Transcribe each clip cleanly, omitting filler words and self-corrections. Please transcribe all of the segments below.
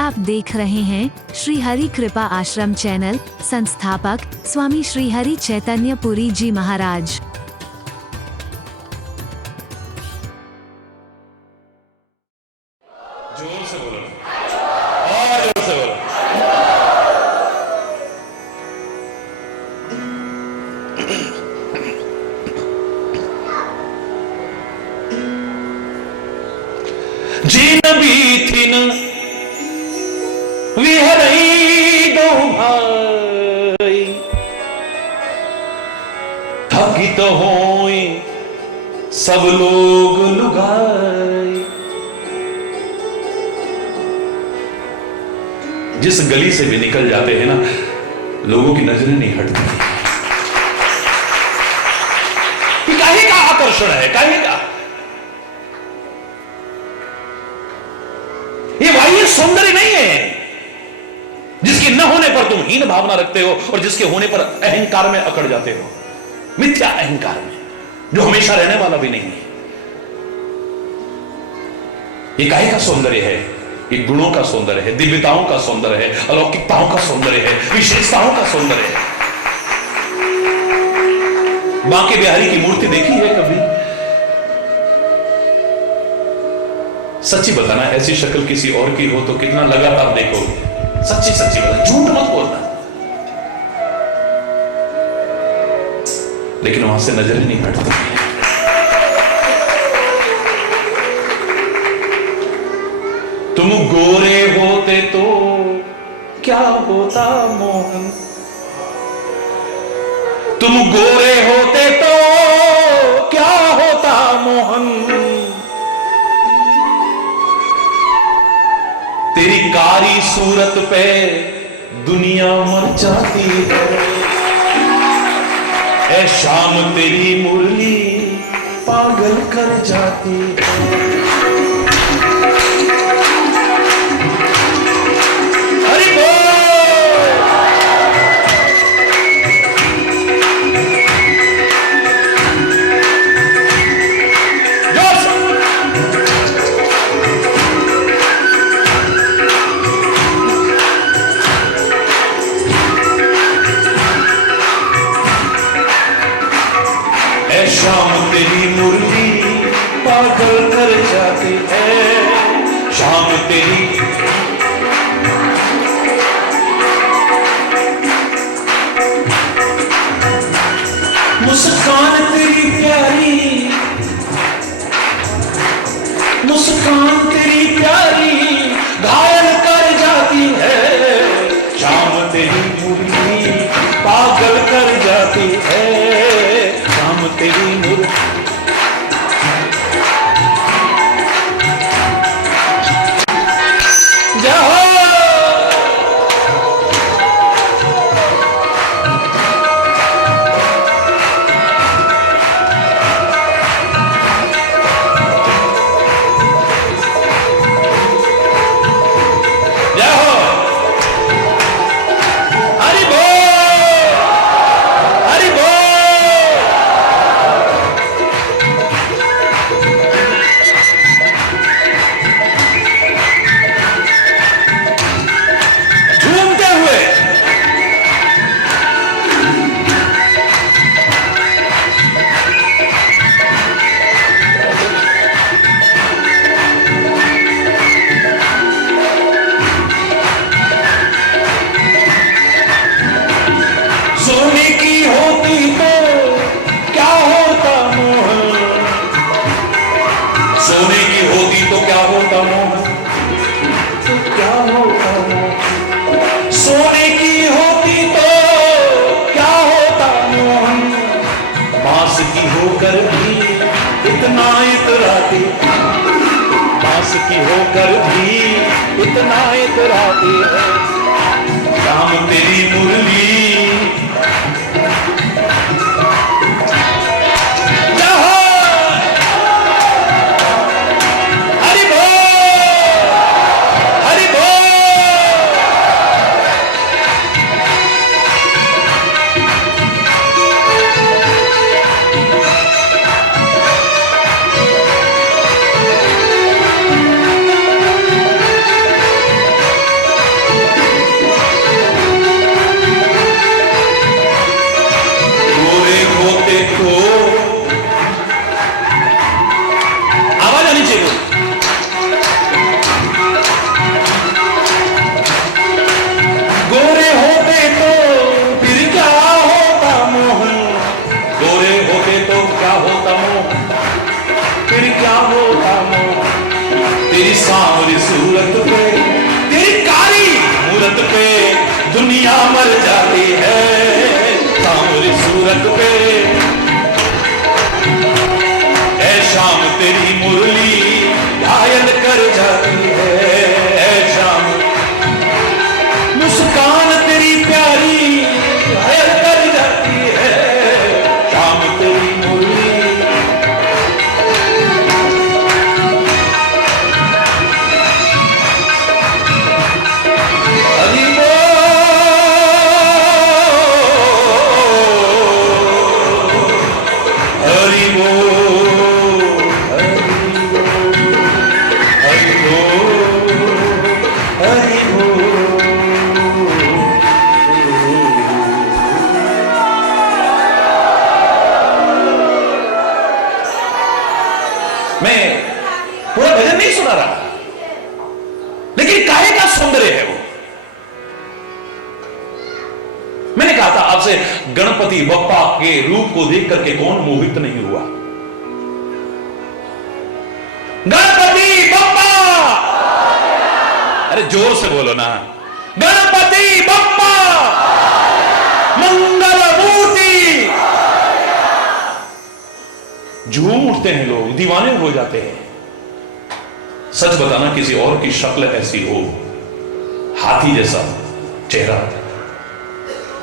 आप देख रहे हैं श्री हरि कृपा आश्रम चैनल। संस्थापक स्वामी श्री हरि चैतन्य पुरी जी महाराज। जोर से बोलो और जोर से बोलो। जीन बीथिन विहरई दो भाई, थकित होए सब लोग लुगाई। जिस गली से भी निकल जाते हैं ना, लोगों की नजरें नहीं हटती। ये काहे का आकर्षण है, काहे का? ये बाह्य सौंदर्य नहीं है जिसके न होने पर तुम हीन भावना रखते हो और जिसके होने पर अहंकार में अकड़ जाते हो, मिथ्या अहंकार में, जो हमेशा रहने वाला भी नहीं है। ये काहे का सौंदर्य है? ये गुणों का सौंदर्य है, दिव्यताओं का सौंदर्य है, अलौकिकताओं का सौंदर्य है, विशेषताओं का सौंदर्य है। बांके बिहारी की मूर्ति देखी है कभी? सच्ची बताना, ऐसी शक्ल किसी और की हो तो कितना लगातार देखोगे? सच्ची सच्ची बताना, झूठ मत बोलना। लेकिन वहां से नजरें नहीं हटती। तुम गोरे होते तो क्या होता मोहन, तुम गोरे होते तो क्या होता मोहन। तेरी कारी सूरत पे दुनिया मर जाती है, ऐ शाम तेरी मुरली पागल कर जाती है। शाम तेरी मुरली पागल कर जाती है, शाम तेरी। मुस्कान तेरी प्यारी, मुस्कान तेरी प्यारी घायल कर जाती है, शाम तेरी मुरली पागल कर जाती है, शाम तेरी मुरली। बांस की होकर भी इतना इतराती है, शाम तेरी मुरली। तेरी सांवरी सूरत पे, तेरी कारी मूरत पे दुनिया मर जाती है। सांवरी सूरत पे ऐ शाम तेरी मुरली घायल कर जाती है। ऐ शाम मुस्कान तेरी प्यारी घायल कर जाती है। शाम तेरी मुरली पूरा भजन नहीं सुना रहा, लेकिन काहे का सौंदर्य है वो। मैंने कहा था आपसे, गणपति बप्पा के रूप को देख करके कौन मोहित नहीं हुआ। गणपति बप्पा, अरे जोर से बोलो ना, गणपति बप्पा मंगल मूर्ति। झूम उठते हैं लोग, दीवाने हो जाते हैं। सच बताना, किसी और की शक्ल ऐसी हो, हाथी जैसा चेहरा,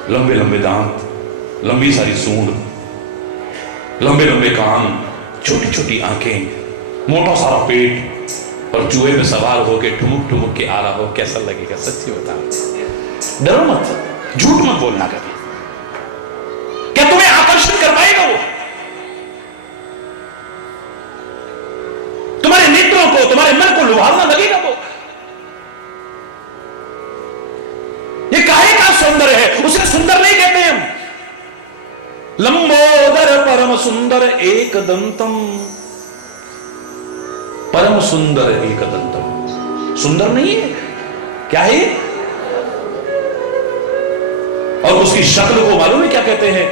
लंबे लंबे दांत, लंबी सारी सूंड, लंबे लंबे कान, छोटी छोटी आंखें, मोटा सारा पेट और जुए पे सवार होके ठुमुक ठुमुक के आ रहा हो, कैसा लगेगा? सच्ची बताओ, डरो मत, झूठ मत बोलना कभी। क्या तुम्हें आकर्षित कर पाएगा वो? तुम्हारे नेत्रों को, तुम्हारे मन को लुभावना लगेगा वो? ये काहे का सौंदर्य है? उसे सुंदर नहीं कहते हम। लंबोदर परम सुंदर एक दंतम, परम सुंदर एक दंतम। सुंदर नहीं है, क्या है? और उसकी शक्ल को मालूम है क्या कहते हैं?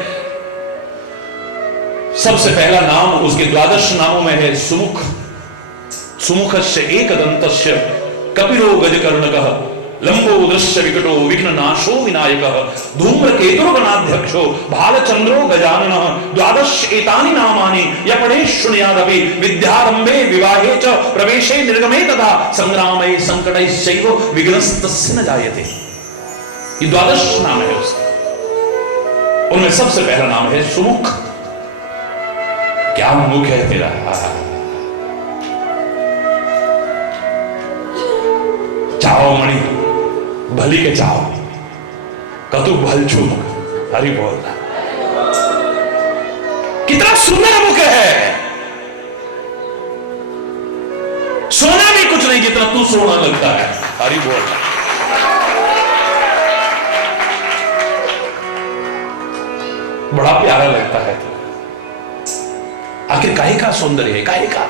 सबसे पहला नाम उसके 12 नामों में है सुमुख। सुमुखस्य एक दंतस्य कपिलो गजकर्णकः लंबो दृश्य विकटो विघ्ननाशो विनायकः धूम्रकेतुर्गणाध्यक्षो भालचंद्रो गजाननः 12 एतानि नामानि य पठेत् शृणुयादपि विद्यारंभे विवाहे च प्रवेशे निर्गमे तथा संग्रामे संकटैश्चैव विघ्नस्तस्य न जायते। ये 12 नाम है उसके, उनमें सबसे पहला नाम है सुमुख। क्या मुख है तेरा! चाओ मणि भली के चाओ कतु भल चूक। हरि बोल रहा, कितना सुंदर मुख है। सोना भी कुछ नहीं जितना तू सोना लगता है। हरि बोल रहा, बड़ा प्यारा लगता है। आखिर काहे का सौंदर्य है? काहे का?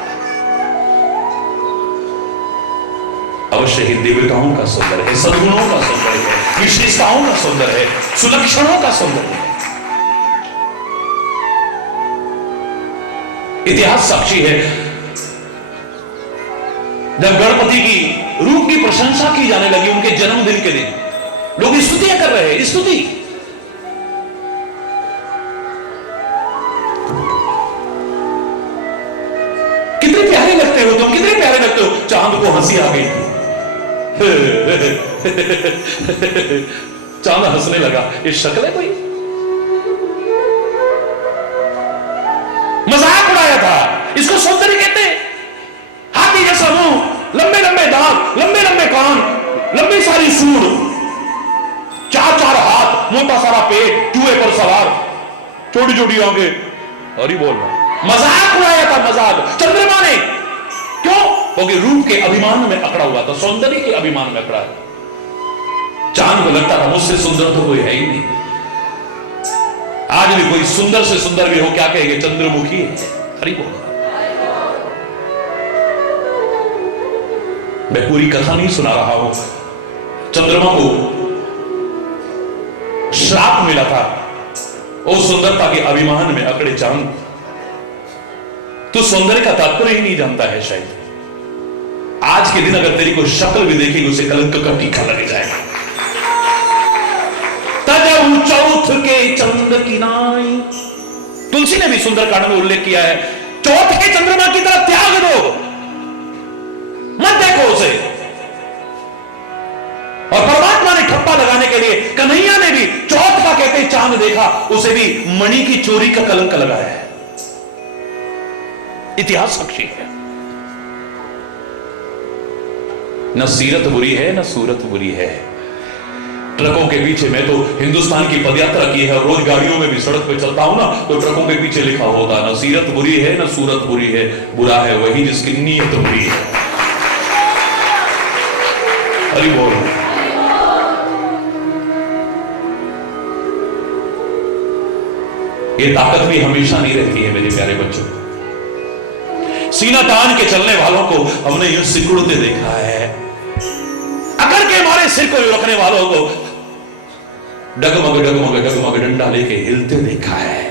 अवश्य ही दिव्यताओं का सौंदर्य है, सद्गुणों का सौंदर्य है, विशेषताओं का सौंदर्य है, सुलक्षणों का सौंदर्य है। इतिहास साक्षी है, जब गणपति की रूप की प्रशंसा की जाने लगी उनके जन्मदिन के दिन, लोग स्तुतियां कर रहे हैं। स्तुति कितने प्यारे लगते हो तुम, कितने प्यारे लगते हो। चांद को हंसी आ गई, चांद हंसने लगा। ये शक्ल है कोई? मजाक उड़ाया था। इसको सौंदर्य कहते हैं। हाथी जैसा मुंह, लंबे लंबे दांत, लंबे लंबे कान, लंबी सारी सूंड, 4-4 हाथ, मोटा सारा पेट, चूहे पर सवार, छोटी छोटी आंखें। और ही बोल रहा, मजाक उड़ाया था, मजाक। चंद्रमा ने क्यों? क्योंकि रूप के अभिमान में अकड़ा हुआ था, सौंदर्य के अभिमान में अकड़ा है। चांद को लगता था मुझसे सुंदर तो कोई है ही नहीं। आज भी कोई सुंदर से सुंदर भी हो, क्या कहेंगे? चंद्रमुखी है। हरि बोल। मैं पूरी कथा नहीं सुना रहा हूं। चंद्रमा को श्राप मिला था उस सुंदरता के अभिमान में अकड़े चांद। तो सौंदर्य का तात्पर्य ही नहीं जानता है शायद। आज आज के दिन अगर तेरी कोई शक्ल भी देखेगी उसे कलंक का टीका लग जाएगा। तजऊ चौथ के चंद्र की नाई, तुलसी ने भी सुंदरकांड में उल्लेख किया है, चौथ के चंद्रमा की तरफ त्याग दो, मत देखो उसे। और परमात्मा ने ठप्पा लगाने के लिए कन्हैया ने भी चौथ का कहते चांद देखा, उसे भी मणि की चोरी का कलंक लगाया है। इतिहास साक्षी है। न सीरत बुरी है न सूरत बुरी है। ट्रकों के पीछे, मैं तो हिंदुस्तान की पदयात्रा की है और रोज गाड़ियों में भी सड़क पे चलता हूं ना, तो ट्रकों के पीछे लिखा होता न सीरत बुरी है न सूरत बुरी है, बुरा है वही जिसकी नीयत बुरी है। हरि बोल। ये ताकत भी हमेशा नहीं रहती है मेरे प्यारे बच्चों। सीना तान के चलने वालों को हमने यूं सिकुड़ते देखा है, अकड़ के हमारे सिर को रखने वालों को डगमग डगमग डगमग डंडा लेके हिलते देखा है।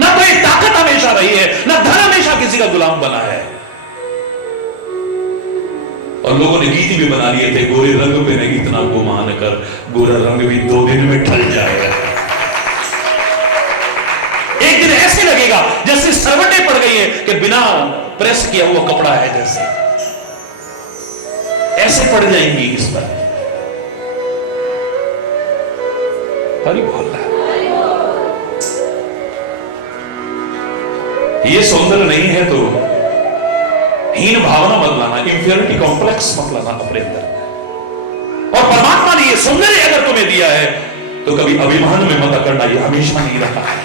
ना तो ये ताकत हमेशा रही है, ना धन हमेशा किसी का गुलाम बना है। और लोगों ने गीत भी बना लिए थे, गोरे रंग पे नहीं इतना गुमान कर, गोरा रंग भी 2 दिन में ढल जाएगा। एक दिन ऐसे लगेगा जैसे सरवटें पड़ गई है कि बिना प्रेस किया हुआ कपड़ा है, जैसे ऐसे पड़ जाएंगी इस पर। हरि बोल रहा ये सौंदर्य नहीं है तो हीन भावना मत लाना, इंफीरियरिटी कॉम्प्लेक्स मत लाना अपने अंदर। और परमात्मा ने ये सौंदर्य अगर तुम्हें दिया है तो कभी अभिमान में मत करना, ये हमेशा नहीं रहा है।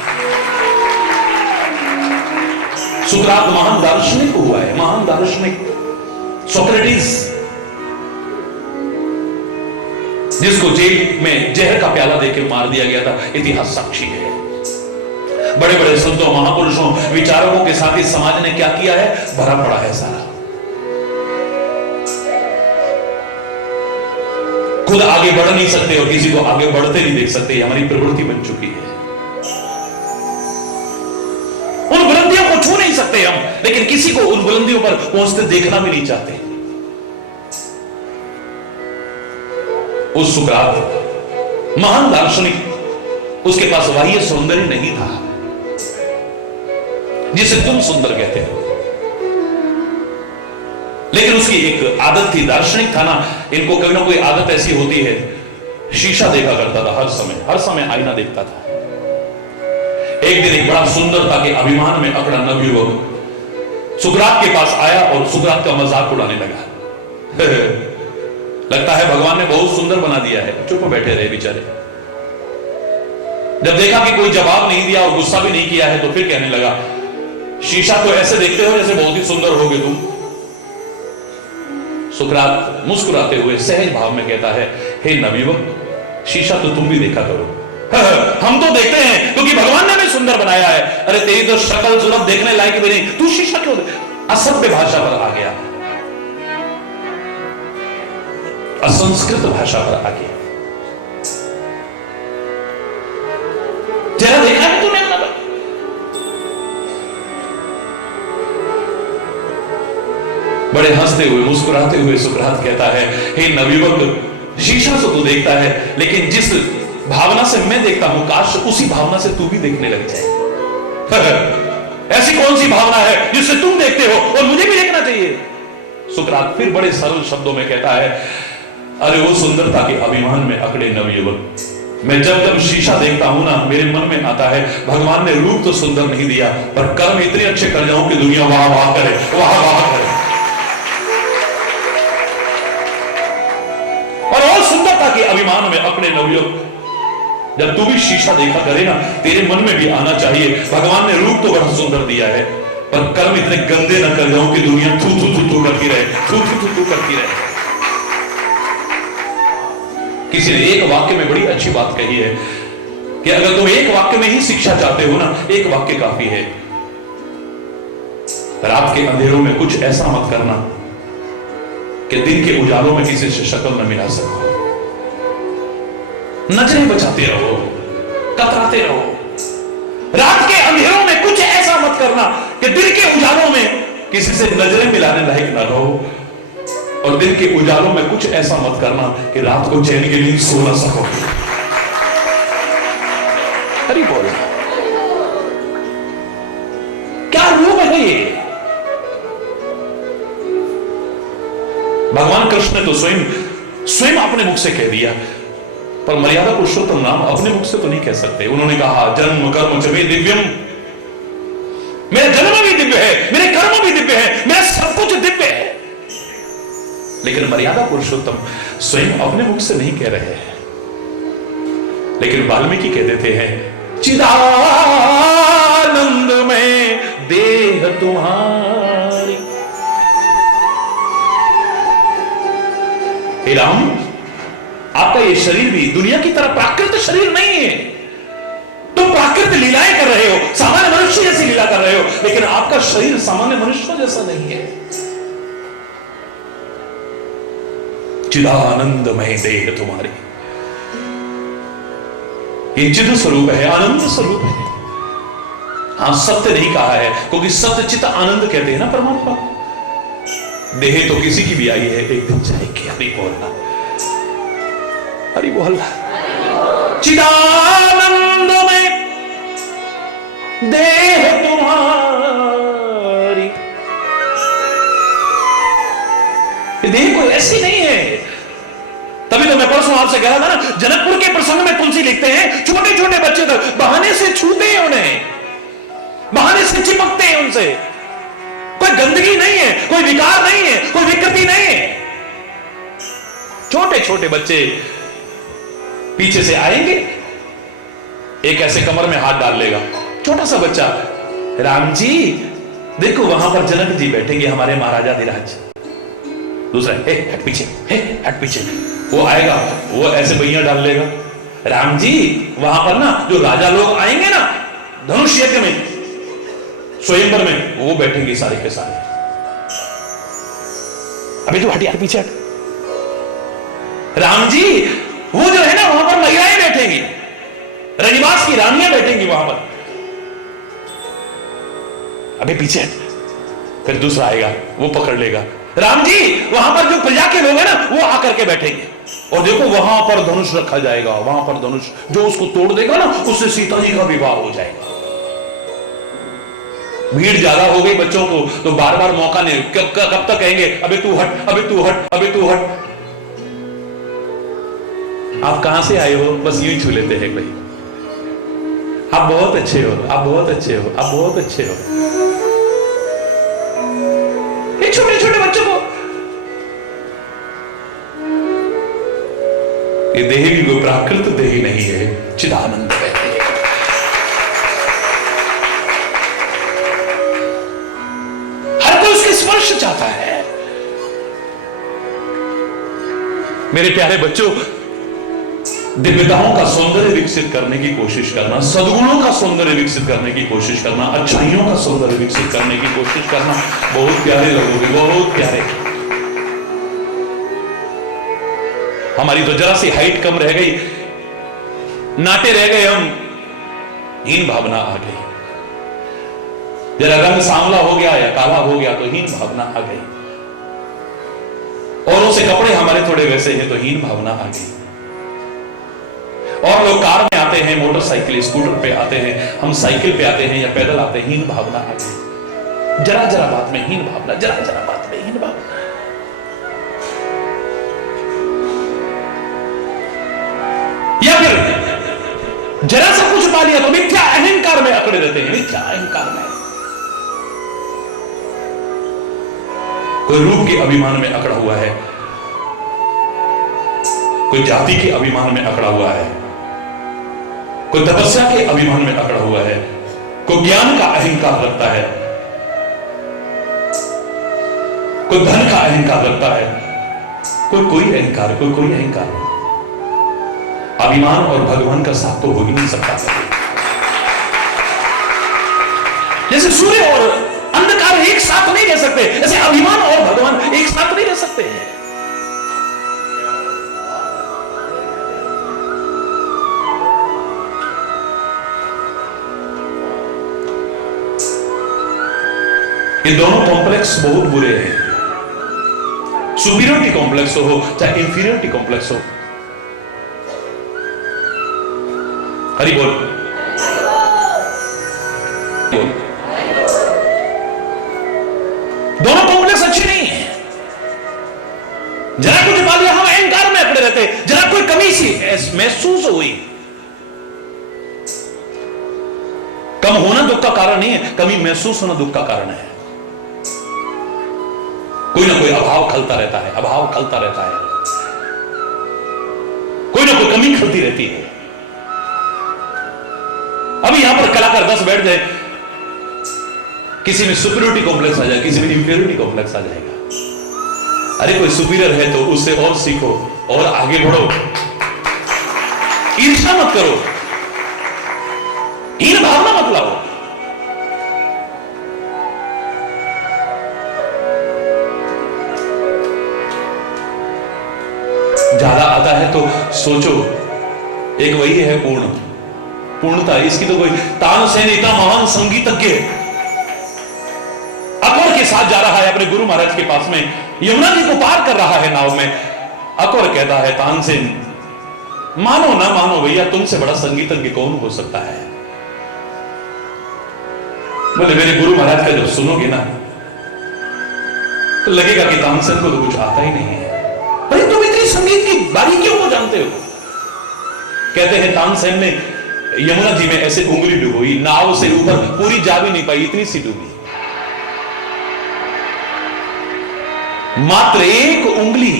सुकरात महान दार्शनिक हुआ है, महान दार्शनिक सोक्रेटिस, जिसको जेल में जहर का प्याला देकर मार दिया गया था, इतिहास साक्षी है। बड़े बड़े संतों, महापुरुषों, विचारकों के साथ इस समाज ने क्या किया है, भरा पड़ा है सारा। खुद आगे बढ़ नहीं सकते और किसी को आगे बढ़ते नहीं देख सकते, हमारी प्रवृत्ति बन चुकी है। उन बुलंदियों को छू नहीं सकते हम, लेकिन किसी को उन बुलंदियों पर पहुंचते देखना भी नहीं चाहते। उस सुकरात महान दार्शनिक, उसके पास बाह्य सौंदर्य नहीं था जिसे तुम सुंदर कहते हो, लेकिन उसकी एक आदत थी, दार्शनिक था ना, इनको कभी ना कोई आदत ऐसी होती है, शीशा देखा करता था हर समय आईना देखता था। एक दिन एक बड़ा सुंदरता के अभिमान में अकड़ा नवयुवक सुकरात के पास आया और सुकरात का मजाक उड़ाने लगा। लगता है भगवान ने बहुत सुंदर बना दिया है। चुप बैठे रहे बेचारे। जब देखा कि कोई जवाब नहीं दिया और गुस्सा भी नहीं किया है तो फिर कहने लगा, शीशा तो ऐसे देखते हो जैसे बहुत ही सुंदर होगे तुम। सुकरात मुस्कुराते हुए सहज भाव में कहता है, हे नवयुवक, शीशा तो तुम भी देखा करो। हम तो देखते हैं क्योंकि भगवान ने हमें सुंदर बनाया है। अरे तेरी तो शक्ल सूरत देखने लायक भी नहीं, तू शीशा क्यों? असभ्य भाषा पर आ गया, असंस्कृत भाषा पर आ गया। जरा देखा है तूने अपना? बड़े हंसते हुए मुस्कुराते हुए सुकरात कहता है, हे नवयुवक, शीशा तो तू देखता है, लेकिन जिस भावना से मैं देखता हूं, काश उसी भावना से तू भी देखने लग जाए। ऐसी कौन सी भावना है जिससे तुम देखते हो और मुझे भी देखना चाहिए? सुकरात फिर बड़े सरल शब्दों में कहता है, अरे वो सुंदरता के अभिमान में अकड़े नवयुवक, मैं जब जब शीशा देखता हूं ना, मेरे मन में आता है, भगवान ने रूप तो सुंदर नहीं दिया, पर कर्म इतने अच्छे कर जाऊं कि दुनिया वाह वाह करे, वाह वाह करे। और वो सुंदरता के अभिमान में अपने नवयुवक, जब तू भी शीशा देखा करे ना, तेरे मन में भी आना चाहिए, भगवान ने रूप तो बड़ा सुंदर दिया है, पर कर्म इतने गंदे ना कर जाऊं कि दुनिया थू थू थू थू करती रहे, थू थू थू थू करती रहे। किसी ने एक वाक्य में बड़ी अच्छी बात कही है कि अगर तुम एक वाक्य में ही शिक्षा चाहते हो ना, एक वाक्य काफी है, रात के अंधेरों में कुछ ऐसा मत करना कि दिन के उजालों में किसी से शक्ल न मिला सको। नजरें बचाते रहो, कतराते रहो। रात के अंधेरों में कुछ ऐसा मत करना कि दिन के उजालों में किसी से नजरें मिलाने लायक ना रहो, और दिन के उजालों में कुछ ऐसा मत करना कि रात को चैन की नींद सो ना सको। हरि बोल। क्या रूप है ये? भगवान कृष्ण ने तो स्वयं अपने मुख से कह दिया, पर मर्यादा पुरुषोत्तम नाम अपने मुख से तो नहीं कह सकते। उन्होंने कहा जन्म कर्म च मे दिव्यम, मेरा जन्म भी दिव्य है, मेरे कर्म भी दिव्य है, मेरा सब कुछ दिव्य है। लेकिन मर्यादा पुरुषोत्तम स्वयं अपने मुख से नहीं कह रहे हैं, लेकिन वाल्मीकि कह देते हैं चिदानंद में देह तुम्हारी। हे राम, आपका ये शरीर भी दुनिया की तरह प्राकृत शरीर नहीं है। तुम प्राकृत लीलाएं कर रहे हो, सामान्य मनुष्य जैसी लीला कर रहे हो, लेकिन आपका शरीर सामान्य मनुष्य जैसा नहीं है। चिदानंदमय देह तुम्हारी, ये चिद स्वरूप है, आनंद स्वरूप है। हां, सत्य नहीं कहा है, क्योंकि सत्य चित आनंद कहते हैं ना परमात्मा। देह तो किसी की भी आई है, एक दिन जाएगी। हरि बोलना, हरि बोलना। चिदानंद में देह तुम्हारी, देह कोई ऐसी नहीं है। तभी तो मैं परसों आपसे कह रहा था ना, जनकपुर के प्रसंग में तुलसी लिखते हैं, छोटे छोटे बच्चे तक बहाने से छूते हैं उन्हें, बहाने से चिपकते हैं उनसे। कोई गंदगी नहीं है, कोई विकार नहीं है, कोई विकृति नहीं है। छोटे छोटे बच्चे पीछे से आएंगे, एक ऐसे कमर में हाथ डाल लेगा, छोटा सा बच्चा, राम जी देखो वहां पर जनक जी बैठेंगे, हमारे महाराजा धीराज। दूसरा, हे हट पीछे, हे हट पीछे। वो आएगा, वो ऐसे बैया डाल लेगा, राम जी वहां पर ना जो राजा लोग आएंगे ना धनुष यज्ञ में, स्वयंवर में, वो बैठेंगे सारे के सारे। अभी तो हट यार, पीछे हट। राम जी वो जो है ना वहां पर महिलाएं बैठेंगी, रनिवास की रानियां बैठेंगी वहां पर। अभी पीछे हट। फिर दूसरा आएगा, वो पकड़ लेगा, राम जी वहां पर जो प्रजा के लोग हैं ना वो आकर के बैठेंगे, और देखो वहां पर धनुष रखा जाएगा, वहां पर धनुष, जो उसको तोड़ देगा ना उससे सीता जी का विवाह हो जाएगा। भीड़ ज्यादा हो गई बच्चों को तो बार बार मौका नहीं, कब तक कहेंगे अबे तू हट, अबे तू हट, अबे तू हट। आप कहां से आए हो, बस यूं ही छू लेते हैं भाई, आप बहुत अच्छे हो, आप बहुत अच्छे हो, आप बहुत अच्छे हो। ये छोटे छोटे बच्चों को, ये देह भी कोई प्राकृत देह नहीं है, चिदानंद है। हर कोई उसके स्पर्श चाहता है। मेरे प्यारे बच्चों, दिव्यताओं का सौंदर्य विकसित करने की कोशिश करना, सद्गुणों का सौंदर्य विकसित करने की कोशिश करना, अच्छाइयों का सौंदर्य विकसित करने की कोशिश करना, बहुत प्यारे लोगों के, बहुत प्यारे। हमारी तो जरा सी हाइट कम रह गई, नाटे रह गए हम, हीन भावना आ गई। जरा रंग सांवला हो गया या काला हो गया तो हीन भावना आ गई। औरों से कपड़े हमारे थोड़े वैसे हैं तो हीन भावना आ गई। और लोग कार में आते हैं, मोटरसाइकिल स्कूटर पे आते हैं, हम साइकिल पे आते हैं या पैदल आते हैं, हीन भावना आ गई। जरा जरा बात में हीन भावना, जरा जरा बात में हीन भावना। या फिर जरा सा कुछ पा लिया तो मिथ्या अहंकार में अकड़े रहते हैं, मिथ्या अहंकार में। कोई रूप के अभिमान में अकड़ा हुआ है, कोई जाति के अभिमान में अकड़ा हुआ है, कोई तपस्या के अभिमान में अकड़ा हुआ है, कोई ज्ञान का अहंकार रखता है, कोई धन का अहंकार रखता है, कोई अहंकार, कोई अहंकार। अभिमान और भगवान का साथ तो हो ही नहीं सकता। जैसे सूर्य और अंधकार एक साथ नहीं रह सकते, ऐसे अभिमान और भगवान एक साथ नहीं रह सकते हैं। ये दोनों कॉम्प्लेक्स कॉम्प्लेक्स बहुत बुरे हैं। सुपीरियरिटी कॉम्प्लेक्स हो चाहे इंफीरियरिटी कॉम्प्लेक्स हो। हरि बोल बोल। दोनों कॉम्प्लेक्स अच्छे नहीं है। जरा कुछ पा लिया हम अहंकार में अकड़े रहते, जरा कोई कमी सी महसूस हुई। कम होना दुख का कारण नहीं है, कमी महसूस होना दुख का कारण है। कोई ना कोई अभाव खलता रहता है, अभाव खलता रहता है, कोई ना कोई कमी खलती रहती है। अभी यहां पर कलाकार 10 बैठ जाए, किसी में सुपीरियरिटी कॉम्प्लेक्स आ जाए, किसी में इंफीरियरिटी कॉम्प्लेक्स आ जाएगा। अरे कोई सुपीरियर है तो उससे और सीखो और आगे बढ़ो, ईर्ष्या मत करो, हीन भावना मत लाओ। ज्यादा आता है तो सोचो, एक वही है पूर्णता। इसकी तो कोई तानसेन इतना महान संगीतज्ञ अकबर के साथ जा रहा है अपने गुरु महाराज के पास में, यमुना जी को पार कर रहा है नाव में। अकबर कहता है तानसेन, मानो ना मानो भैया, तुमसे बड़ा संगीतज्ञ कौन हो सकता है। बोले मेरे गुरु महाराज का जब सुनोगे ना तो लगेगा कि तानसेन को तो कुछ आता ही नहीं है। भाई तुम इतनी संगीत की बारीकियों को जानते हो। कहते हैं तानसेन ने यमुना जी में ऐसे उंगली डुबोई, नाव से ऊपर पूरी जा भी नहीं पाई, इतनी सी डूबी। मात्र एक उंगली।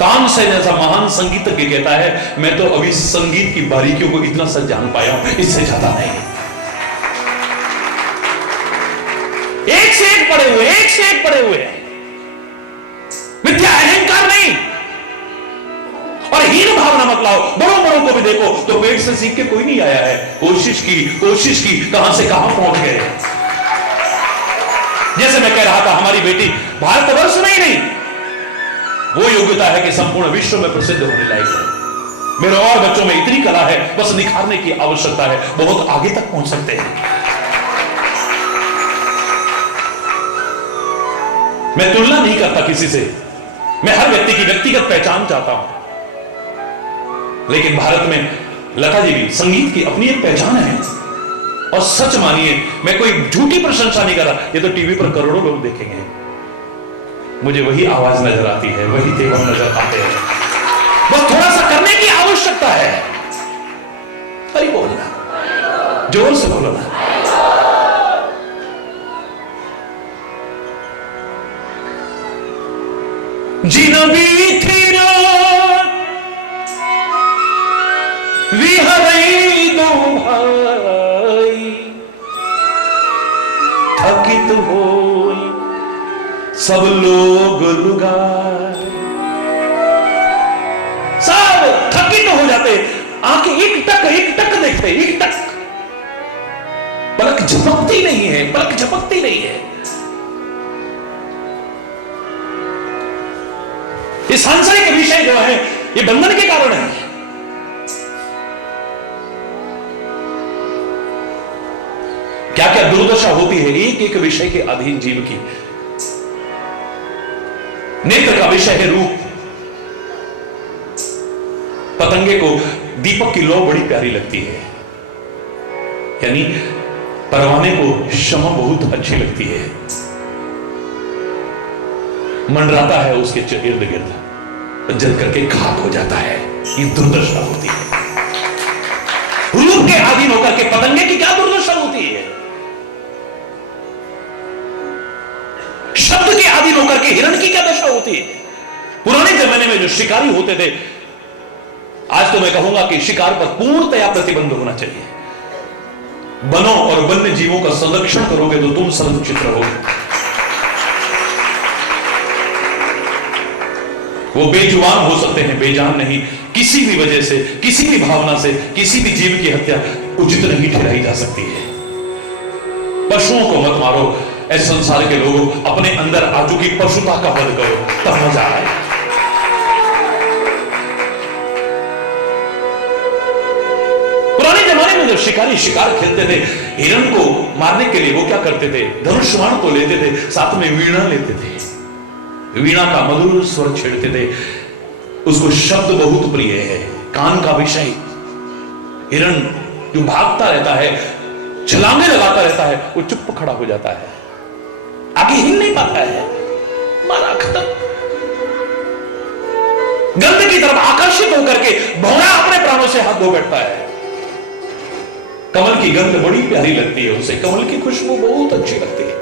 तानसेन ऐसा महान संगीतज्ञ कहता है, मैं तो अभी संगीत की बारीकियों को इतना सा जान पाया हूं, इससे ज्यादा नहीं। एक से एक पड़े हुए, एक से एक पड़े हुए हैं। मिथ्या अहंकार नहीं और हीन भावना मत लाओ। बड़ों बड़ों को भी देखो तो पेट से सीख के कोई नहीं आया है, कोशिश की कहां से कहां पहुंच गए। जैसे मैं कह रहा था, हमारी बेटी भारतवर्ष में ही नहीं, वो योग्यता है कि संपूर्ण विश्व में प्रसिद्ध होने लायक है। मेरे और बच्चों में इतनी कला है, बस निखारने की आवश्यकता है, बहुत आगे तक पहुंच सकते हैं। मैं तुलना नहीं करता किसी से, मैं हर व्यक्ति की व्यक्तिगत पहचान चाहता हूं। लेकिन भारत में लता जी भी संगीत की अपनी एक पहचान है। और सच मानिए, मैं कोई झूठी प्रशंसा नहीं कर रहा, ये तो टीवी पर करोड़ों लोग देखेंगे, मुझे वही आवाज नजर आती है, वही देवम नजर आते हैं। बस थोड़ा सा करने की आवश्यकता है। अरे बोलना, जोर से बोलो ना। जिनबी थी रात विहरई दो भाई, थकित होई सब लोग लुगाई। सब थकित हो जाते, आंखें एक टक देखते, एक टक, पलक झपकती नहीं है, पलक झपकती नहीं है। ये सांसारिक विषय जो है, ये बंधन के कारण है। क्या क्या दुर्दशा होती है एक एक विषय के अधीन जीव की। नेत्र का विषय है रूप। पतंगे को दीपक की लौ बड़ी प्यारी लगती है, यानी परवाने को शमा बहुत अच्छी लगती है, मंडराता है उसके इर्द गिर्द, जल करके खाक हो जाता है। ये दुर्दशा होती है। रूप के अधीन होकर के पतंगे की क्या दुर्दशा होती है। शब्द के अधीन होकर के हिरण की क्या दशा होती है। पुराने जमाने में जो शिकारी होते थे, आज तो मैं कहूंगा कि शिकार पर पूर्णतया प्रतिबंध होना चाहिए। वनों और वन्य जीवों का संरक्षण करोगे तो तुम संरक्षित रहोगे। वो बेजुबान हो सकते हैं, बेजान नहीं। किसी भी वजह से, किसी भी भावना से किसी भी जीव की हत्या उचित नहीं ठहराई जा सकती है। पशुओं को मत मारो। ऐसे संसार के लोगों, अपने अंदर आ चुकी पशुता का वध करो, तब मजा आए। पुराने जमाने में जब शिकारी शिकार खेलते थे, हिरण को मारने के लिए वो क्या करते थे, धनुष बाण तो लेते थे, साथ में वीणा लेते थे, वीणा का मधुर स्वर छेड़ते थे। उसको शब्द बहुत प्रिय है, कान का विषय। हिरण जो भागता रहता है, छलांगे लगाता रहता है, वो चुप खड़ा हो जाता है, आगे हिल नहीं पाता है, मारा खत्म। गंध की तरफ आकर्षित होकर के भौरा अपने प्राणों से हाथ धो बैठता है। कमल की गंध बड़ी प्यारी लगती है उसे, कमल की खुशबू बहुत अच्छी लगती है।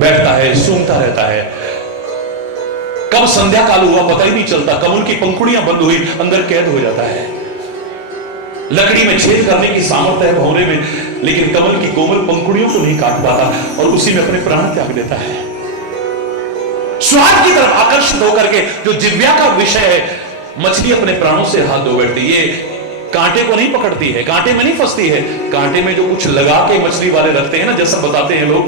बैठता है, सूंघता रहता है। कब संध्या काल हुआ पता ही नहीं चलता, कमल की पंखुड़ियां बंद हुई, अंदर कैद हो जाता है। लकड़ी में छेद करने की सामर्थ्य है भौरे में, लेकिन कमल की कोमल पंखुड़ियों को नहीं काट पाता और उसी में अपने प्राण त्याग देता है। स्वाद की तरफ आकर्षित होकर के जो जिव्या का विषय है, मछली अपने प्राणों से हाथ धो बैठती है। कांटे को नहीं पकड़ती है, कांटे में नहीं फंसती है, कांटे में जो कुछ लगा के मछली वाले रखते हैं ना, जैसा बताते हैं लोग,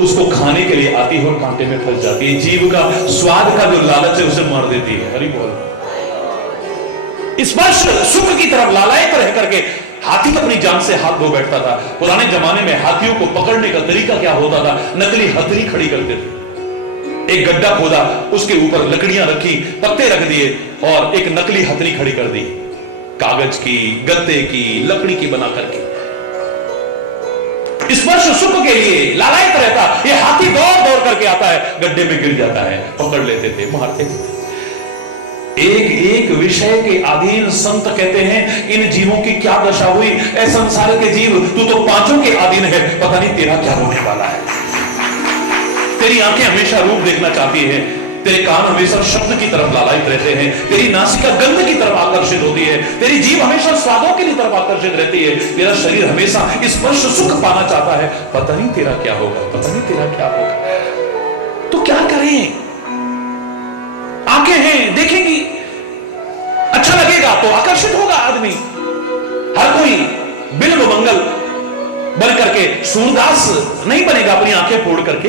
उसको खाने के लिए आती है और कांटे में फंस जाती है। जीव का स्वाद का जो लालच है उसे मार देती है। हरि बोल। स्पर्श सुख की तरफ लालायित रह करके हाथी अपनी जान से हाथ धो बैठता था। पुराने जमाने में हाथियों को पकड़ने का तरीका क्या होता था, नकली हथनी खड़ी करते थे, एक गड्ढा खोदा, उसके ऊपर लकड़ियां रखी, पत्ते रख दिए और एक नकली हथनी खड़ी कर दी, कागज की, गद्दे की, लकड़ी की बना करके। स्पर्श सुख के लिए लालायित रहता, ये हाथी दौड़ दौड़ करके आता है, गड्ढे में गिर जाता है, पकड़ लेते थे, मारते थे। एक एक विषय के अधीन संत कहते हैं, इन जीवों की क्या दशा हुई। ऐ संसार के जीव, तू तो पांचों के अधीन है, पता नहीं तेरा क्या होने वाला है। तेरी आंखें हमेशा रूप देखना चाहती है, तेरे कान हमेशा शब्द की तरफ लालायित रहते हैं, तेरी नासिका गंध की तरफ आकर्षित होती है, तेरी जीभ हमेशा स्वादों की तरफ आकर्षित रहती है, तेरा शरीर हमेशा स्पर्श सुख पाना चाहता है। पता नहीं तेरा क्या होगा, पता नहीं तेरा क्या होगा। तो क्या करें? आंखें हैं, देखेंगी, अच्छा लगेगा तो आकर्षित होगा आदमी। हर कोई बिल्व मंगल बन करके सूरदास नहीं बनेगा अपनी आंखें फोड़ करके।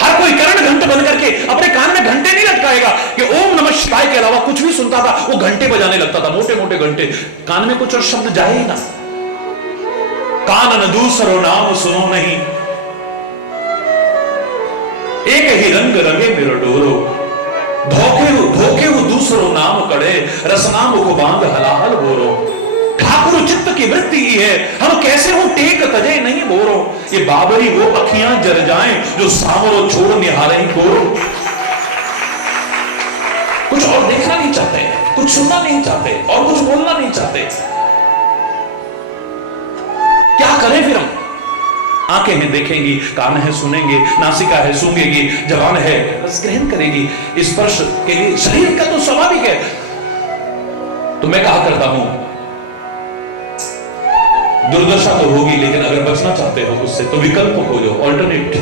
हर कोई कर्ण घंट बन करके अपने कान में घंटे नहीं लटकाएगा कि ओम नमः शिवाय के अलावा कुछ भी सुनता था वो घंटे बजाने लगता था, मोटे मोटे घंटे। कान में कुछ और शब्द जाए ही ना। कान न दूसरो नाम सुनो नहीं, एक ही रंग रंगे मेरे डोरो, धोखे हो दूसरो नाम कड़े, रसनाम को बांध हलाहल बोरो। ठाकुर चित्त की वृत्ति ही है, हम कैसे हो टेक तजे नहीं बोरो। ये बाबरी वो अखियां जर जाएं जो सामरो छोड़ निहारे ही गोरो। कुछ और देखना नहीं चाहते, कुछ सुनना नहीं चाहते और कुछ बोलना नहीं चाहते। क्या करें फिर हम? आंखें हैं, देखेंगी, कान है, सुनेंगे, नासिका है, सूंघेगी, जबान है, रस ग्रहण करेगी। स्पर्श के लिए शरीर का तो स्वाभाविक है। तो मैं कहा करता हूं, दुर्दशा तो होगी, लेकिन अगर बचना चाहते हो उससे तो विकल्प खोजो, ऑल्टरनेट।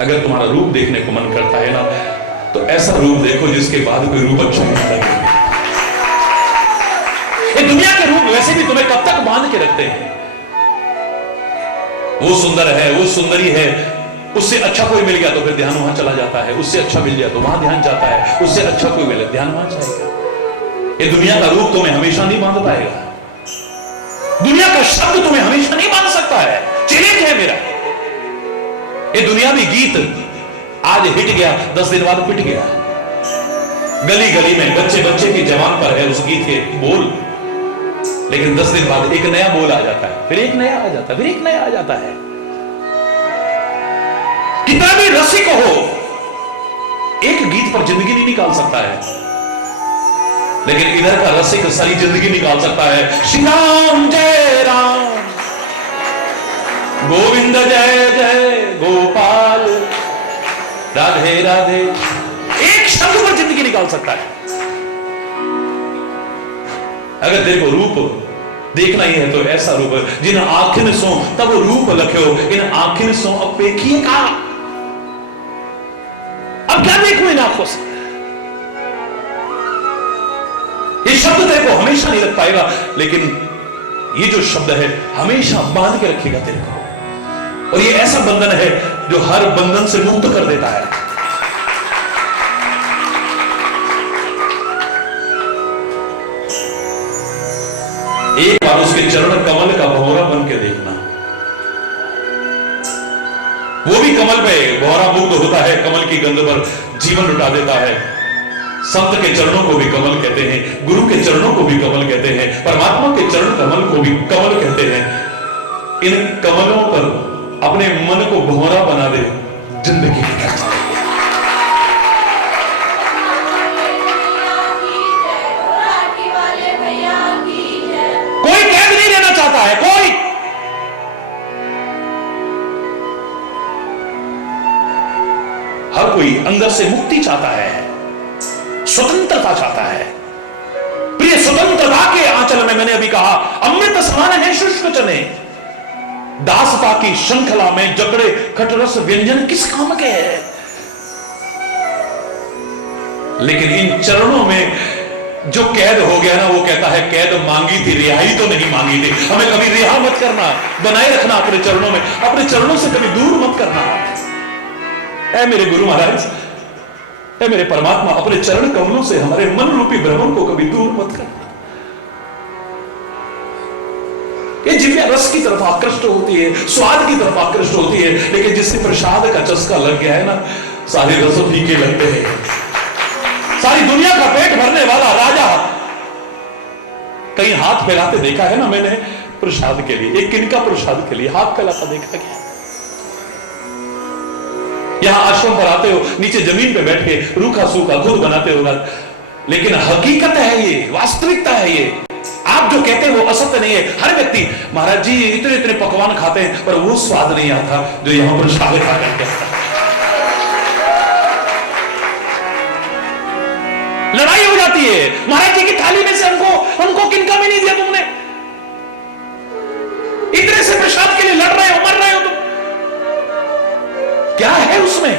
अगर तुम्हारा रूप देखने को मन करता है ना, तो ऐसा रूप देखो जिसके बाद कोई रूप अच्छा नहीं लगेगा। ये दुनिया के रूप वैसे भी तुम्हें कब तक बांध के रखते हैं। वो सुंदर है, वो सुंदरी है, उससे अच्छा कोई मिल गया तो फिर ध्यान वहां चला जाता है, उससे अच्छा मिल गया तो वहां ध्यान जाता है, उससे अच्छा कोई मिले ध्यान वहां जाएगा। ये दुनिया का रूप तुम्हें हमेशा नहीं बांध पाएगा, दुनिया का शब्द तुम्हें हमेशा नहीं बांध सकता है। चैलेंज है मेरा। ये दुनियावी गीत आज हिट गया, 10 दिन बाद पिट गया। गली गली में बच्चे बच्चे की जबान पर है उस गीत के बोल, लेकिन 10 दिन बाद एक नया बोल आ जाता है, फिर एक नया आ जाता है, फिर एक नया आ जाता है। कितना भी रसिक हो, एक गीत पर जिंदगी नहीं निकाल सकता है, लेकिन इधर का रसिक सारी जिंदगी निकाल सकता है। श्री राम जय राम, गोविंद जय जय गोपाल, राधे राधे, एक शब्द पर जिंदगी निकाल सकता है। अगर देखो रूप देखना ही है तो ऐसा रूप, जिन आंखिन सो तब रूप लख्यो, इन आंखिन सो अब देखिए का। अब क्या देखो इन आंखों से? ये शब्द तेरे को हमेशा नहीं लग पाएगा, लेकिन ये जो शब्द है हमेशा बांध के रखेगा तेरे को। और ये ऐसा बंधन है जो हर बंधन से मुक्त कर देता है। एक बार उसके चरण कमल का भौरा बन के देखना। वो भी कमल पे भौरा मुग्ध होता है, कमल की गंध पर जीवन लुटा देता है। संत के चरणों को भी कमल कहते हैं, गुरु के चरणों को भी कमल कहते हैं, परमात्मा के चरण कमल को भी कमल कहते हैं। इन कमलों पर अपने मन को भौरा बना दे, जिंदगी निकल जाए। कोई कैद नहीं लेना चाहता है, कोई। हर कोई अंदर से मुक्ति चाहता है, स्वतंत्रता चाहता है। प्रिय, स्वतंत्रता के आंचल में मैंने अभी कहा अमृत समान है शुष्क चने। दासता की श्रृंखला में जकड़े खटरस व्यंजन किस काम के हैं? लेकिन इन चरणों में जो कैद हो गया ना, वो कहता है कैद मांगी थी, रिहाई तो नहीं मांगी थी। हमें कभी रिहा मत करना, बनाए रखना अपने चरणों में, अपने चरणों से कभी दूर मत करना। ऐ मेरे गुरु महाराज, ऐ मेरे परमात्मा, अपने चरण कमलों से हमारे मन रूपी भ्रमण को कभी दूर मत करना। ये जिव्या रस की तरफ आकृष्ट होती है, स्वाद की तरफ आकृष्ट होती है, लेकिन जिससे प्रसाद का चस्का लग गया है ना, सारे रस फीके लगते हैं। सारी दुनिया का पेट भरने वाला राजा कहीं हाथ फैलाते देखा है ना मैंने प्रसाद के लिए? एक किनका प्रसाद के लिए हाथ फैलाता देखा गया? यहां आश्रम पर आते हो, नीचे जमीन पे बैठ के रूखा सूखा खुद बनाते हो, लेकिन हकीकत है ये, वास्तविकता है ये। आप जो कहते हैं वो असत्य नहीं है। हर व्यक्ति महाराज जी इतने इतने पकवान खाते हैं, पर वो स्वाद नहीं आता जो यहां पर प्रसाद खा करके आता। लड़ाई हो जाती है, महाराज जी की थाली में से हमको किनका भी नहीं दिया तुमने। इतने से प्रसाद के लिए लड़ रहे हो, मर रहे हो तुम। क्या है उसमें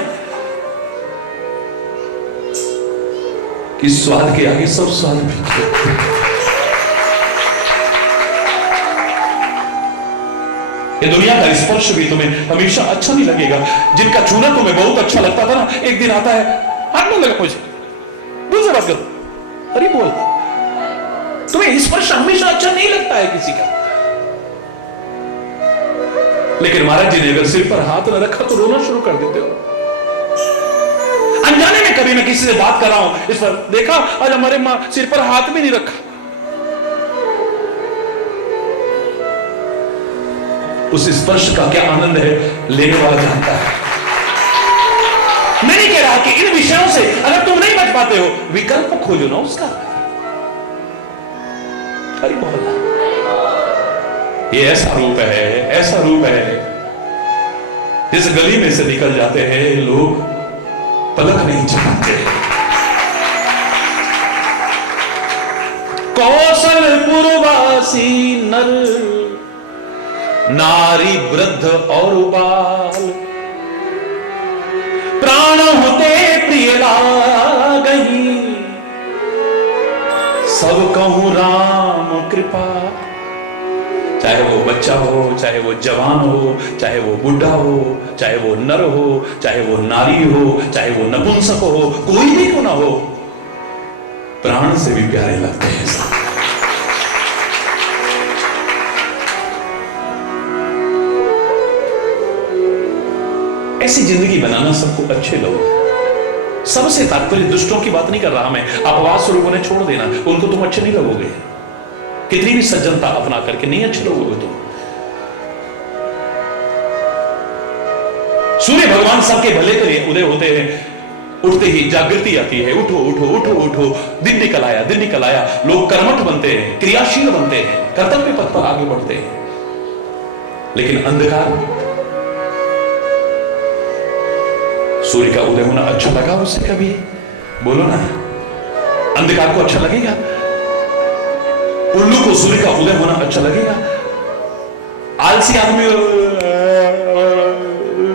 कि स्वाद के आगे सब स्वाद फीके। ये दुनिया का स्पर्श भी तुम्हें हमेशा अच्छा नहीं लगेगा। जिनका छूना तुम्हें बहुत अच्छा लगता था ना, एक दिन आता है हाथ में लगा मुझे, दूसरी बात करो, अरे बोल, तुम्हें स्पर्श हमेशा अच्छा नहीं लगता है किसी का। लेकिन महाराज जी ने अगर सिर पर हाथ न रखा तो रोना शुरू कर देते हो। अनजाने में कभी मैं किसी से बात कर रहा हूं, इस पर देखा आज हमारे मां सिर पर हाथ भी नहीं रखा। उस स्पर्श का क्या आनंद है लेने वाला जानता है। मैं नहीं कह रहा कि इन विषयों से अगर तुम नहीं बच पाते हो, विकल्प खोजो ना उसका। हरि बोल। ये ऐसा रूप है, ऐसा रूप है, जिस गली में से निकल जाते हैं लोग पलक नहीं झपकते। कौशलपुरवासी नर नारी वृद्ध और बाल, प्राण होते प्रिय लागही, सब कहूं राम कृपा। चाहे वो बच्चा हो, चाहे वो जवान हो, चाहे वो बुढ़ा हो, चाहे वो नर हो, चाहे वो नारी हो, चाहे वो नपुंसक हो, कोई भी क्यों ना हो, प्राण से भी प्यारे लगते हैं। ऐसी जिंदगी बनाना सबको अच्छे लोग। सबसे तात्पर्य दुष्टों की बात नहीं कर रहा मैं। अपवाद स्वरूप उन्हें छोड़ देना, उनको तुम अच्छे नहीं लगोगे। कितनी भी सज्जनता अपना करके नहीं अच्छे लोगोगे तुम। सूर्य भगवान सबके भले के लिए उदय होते हैं, उठते ही जागृति आती है, उठो उठो उठो उठो, दिन निकल आया, दिन निकल आया। लोग कर्मठ बनते हैं, क्रियाशील बनते हैं, कर्तव्य पथ पर आगे बढ़ते हैं। लेकिन अंधकार, सूर्य का उदय होना अच्छा लगा उसे कभी? बोलो ना, अंधकार को अच्छा लगेगा? उल्लू को सूर्य का उदय होना अच्छा लगेगा? आलसी आदमी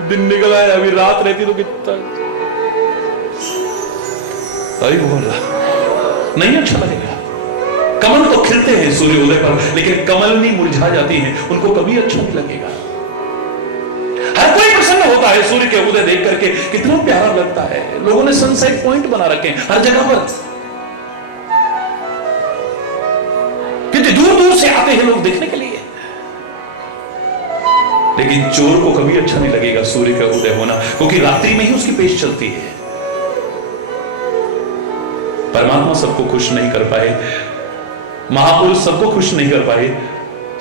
दिन निकल आया, अभी रात रहती तो कितना तभी बोल रहा, नहीं अच्छा लगेगा। कमल तो खिलते हैं सूर्य उदय पर, लेकिन कमलनी मुरझा जाती हैं, उनको कभी अच्छा नहीं लगेगा। हर कोई प्रसन्न होता है सूर्य के उदय देख करके, कितना प्यारा लगता है। लोगों ने सनसेट पॉइंट बना रखे हैं हर जगह पर, कितने दूर दूर से आते आते हैं लोग देखने के लिए। लेकिन चोर को कभी अच्छा नहीं लगेगा सूर्य का उदय होना, क्योंकि रात्रि में ही उसकी पेश चलती है। परमात्मा सबको खुश नहीं कर पाए, महापुरुष सबको खुश नहीं कर पाए,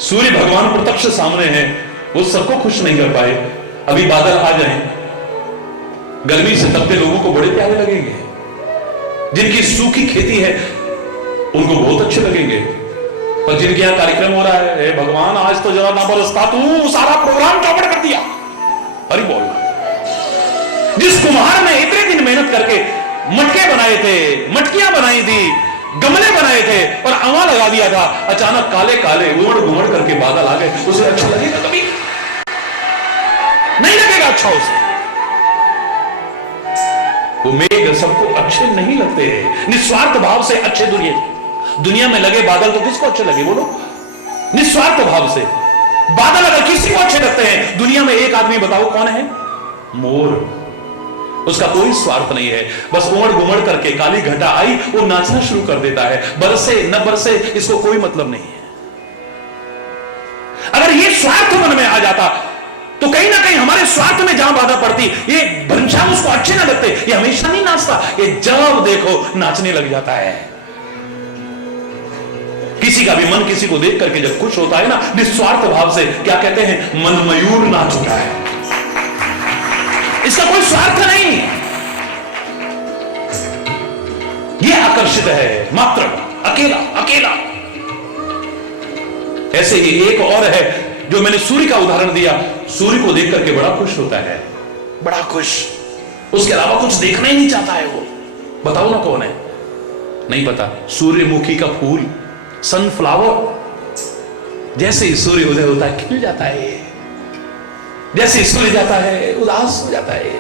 सूर्य भगवान प्रत्यक्ष सामने हैं, वो सबको खुश नहीं कर पाए। अभी बादल आ जाएं, गर्मी से तपते लोगों को बड़े प्यारे लगेंगे, जिनकी सूखी खेती है उनको बहुत अच्छे लगेंगे, पर जिनके यहां कार्यक्रम हो रहा है, हे भगवान आज तो जरा ना बरसता, तू सारा प्रोग्राम चौपट कर दिया। अरे बोल, जिस कुम्हार ने इतने दिन मेहनत करके मटके बनाए थे, मटकियां बनाई थी, गमले बनाए थे और आवा लगा दिया था, अचानक काले काले उमड़ घुमड़ करके बादल आ गए, उसे अच्छा लगेगा? कभी नहीं लगेगा अच्छा उसे। वो मेघ सबको अच्छे नहीं लगते, निस्वार्थ भाव से अच्छे दुनिया में लगे बादल तो किसको अच्छे लगे बोलो? निस्वार्थ भाव से बादल अगर किसी को अच्छे लगते हैं, दुनिया में एक आदमी बताओ कौन है? मोर। उसका कोई स्वार्थ नहीं है, बस उमड़ घुमड़ करके काली घटा आई, वो नाचना शुरू कर देता है, बरसे न बरसे इसको कोई मतलब नहीं है। अगर ये स्वार्थ मन में आ जाता तो कहीं ना कहीं हमारे स्वार्थ में जहां बाधा पड़ती, ये घनश्याम उसको अच्छे ना लगते, ये हमेशा नहीं नाचता, ये जब देखो नाचने लग जाता है। किसी का भी मन किसी को देख करके जब खुश होता है ना, निस्वार्थ भाव से, क्या कहते हैं? मन मयूर नाच उठा है, इसका कोई स्वार्थ नहीं, ये आकर्षित है मात्र, अकेला अकेला। ऐसे ही एक और है जो मैंने सूर्य का उदाहरण दिया, सूर्य को देख करके बड़ा खुश होता है, बड़ा खुश, उसके अलावा कुछ देखना ही नहीं चाहता है वो। बताओ ना कौन है? नहीं पता। सूर्यमुखी का फूल, सनफ्लावर। जैसे ही सूर्य उदय होता है खिल जाता है, जैसे ही सूर्य जाता है उदास हो जाता है।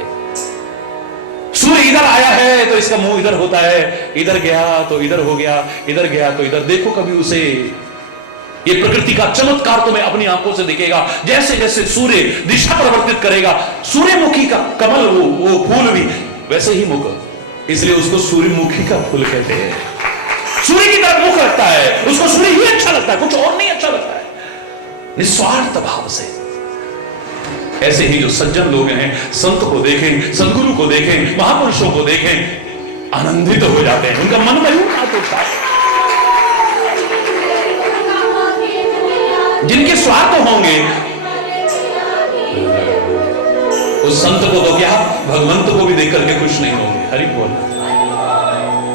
सूर्य इधर आया है तो इसका मुंह इधर होता है, इधर गया तो इधर हो गया, इधर गया तो इधर। देखो कभी उसे, ये प्रकृति का चमत्कार तुम्हें अपनी आंखों से दिखेगा। जैसे जैसे सूर्य दिशा परिवर्तित करेगा, सूर्यमुखी का कमल वो फूल भी वैसे ही मुख, इसलिए उसको सूर्यमुखी का फूल कहते हैं। सूर्य की तरफ मुख रखता है, उसको सूर्य ही अच्छा लगता है, कुछ और नहीं अच्छा लगता है, निस्वार्थ भाव से। ऐसे ही जो सज्जन लोग हैं, संत को देखें, सदगुरु को देखें, महापुरुषों को देखें, आनंदित हो जाते हैं, उनका मन मयूर नाच उठता है। जिनके स्वार्थ होंगे उस संत को तो क्या, भगवंत को भी देख करके खुश नहीं होंगे। हरि बोल।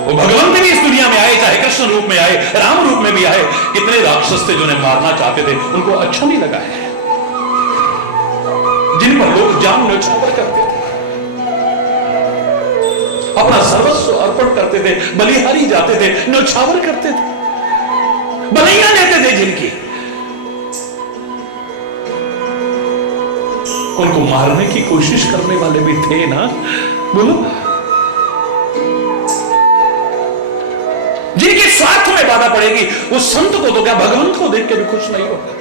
वो भगवंत भी इस दुनिया में आए, चाहे कृष्ण रूप में आए, राम रूप में भी आए। कितने राक्षस थे जो उन्हें मारना चाहते थे, उनको अच्छा नहीं लगा है। जिन पर लोग जान न्यौछावर करते थे, अपना सर्वस्व अर्पण करते थे, बलिहारी जाते थे, न्यौछावर करते थे, बलियां लेते थे जिनकी, उनको मारने की कोशिश करने वाले भी थे ना। बोलो, जिनके स्वार्थ में बाधा पड़ेगी, वो संत को तो क्या, भगवंत को देख के भी खुश नहीं होगा।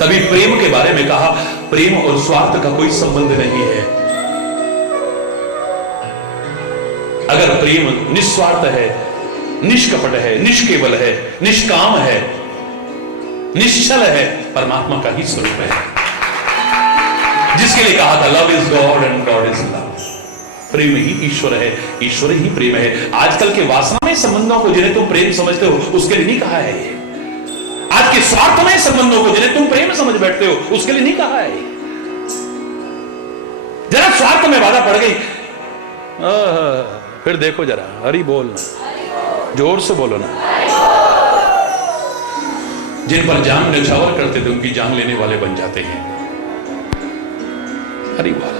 तभी प्रेम के बारे में कहा, प्रेम और स्वार्थ का कोई संबंध नहीं है। अगर प्रेम निस्वार्थ है, निष्कपट है, निष्केवल है, निष्काम है, निश्चल है, परमात्मा का ही स्वरूप है, जिसके लिए कहा था love is God and God is love. प्रेम ही ईश्वर है, ईश्वर ही प्रेम है। आजकल के वासनामय संबंधों को जिन्हें तुम प्रेम समझते हो, उसके लिए नहीं कहा है ये। आज के स्वार्थमय संबंधों को जिन्हें तुम प्रेम समझ बैठते हो, उसके लिए नहीं कहा है। जरा स्वार्थ में बाधा पड़ गई, फिर देखो जरा, हरि बोलना, जोर से बोलो ना। जिन पर जान न्यौछावर करते थे, उनकी जान लेने वाले बन जाते हैं। हरि बोल,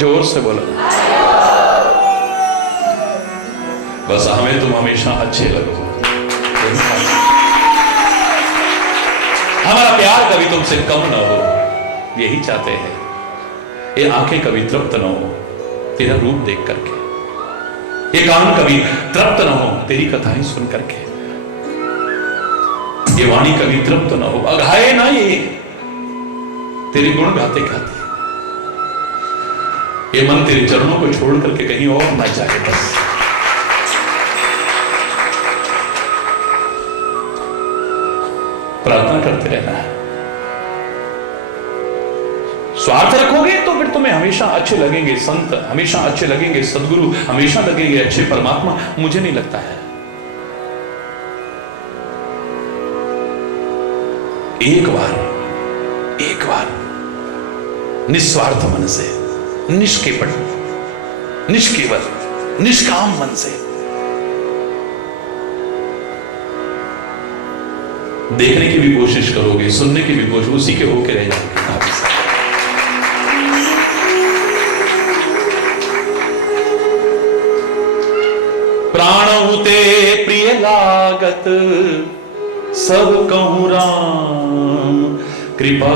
जोर से बोलो। बस हमें तुम हमेशा अच्छे लगो, हमारा प्यार कभी तुमसे कम ना हो, यही चाहते हैं। ये आंखें कभी तृप्त ना हो तेरा रूप देख करके, ये कान कभी तृप्त ना हो तेरी कथाएं सुन करके, ये वाणी कभी तृप्त ना हो, अघाए ना ये तेरे गुण गाते गाते, ये मन तेरे चरणों को छोड़ करके कहीं और ना जाए। बस प्रार्थना करते रहना है। स्वार्थ रखोगे तो फिर तुम्हें हमेशा अच्छे लगेंगे संत, हमेशा अच्छे लगेंगे सदगुरु, हमेशा लगेंगे अच्छे परमात्मा। मुझे नहीं लगता है। एक बार निस्वार्थ मन से, निष्केपट, निष्केवल, निष्काम मन से देखने की भी कोशिश करोगे, सुनने की भी कोशिश, उसी के होके रह जाओगे। प्राण ते प्रिय लागत, सब कहूं राम कृपा।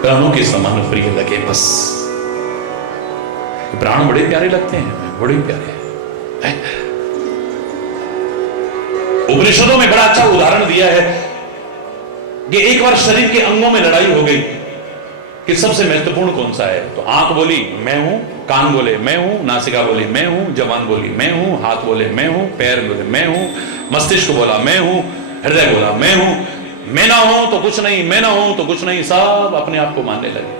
प्राणों के समान प्रिय लगे बस। प्राण बड़े प्यारे लगते हैं, बड़े प्यारे। उपनिषदों में बड़ा अच्छा उदाहरण दिया है कि एक बार शरीर के अंगों में लड़ाई हो गई कि सबसे महत्वपूर्ण कौन सा है। तो आंख बोली मैं हूं, कान बोले मैं हूं, नासिका बोली मैं हूं, जबान बोली मैं हूं, हाथ बोले मैं हूं, पैर बोले मैं हूं, मस्तिष्क बोला मैं हूं, हृदय बोला मैं हूं। मैं ना हूं तो कुछ नहीं, मैं ना हूं तो कुछ नहीं, सब अपने आप को मानने लगे।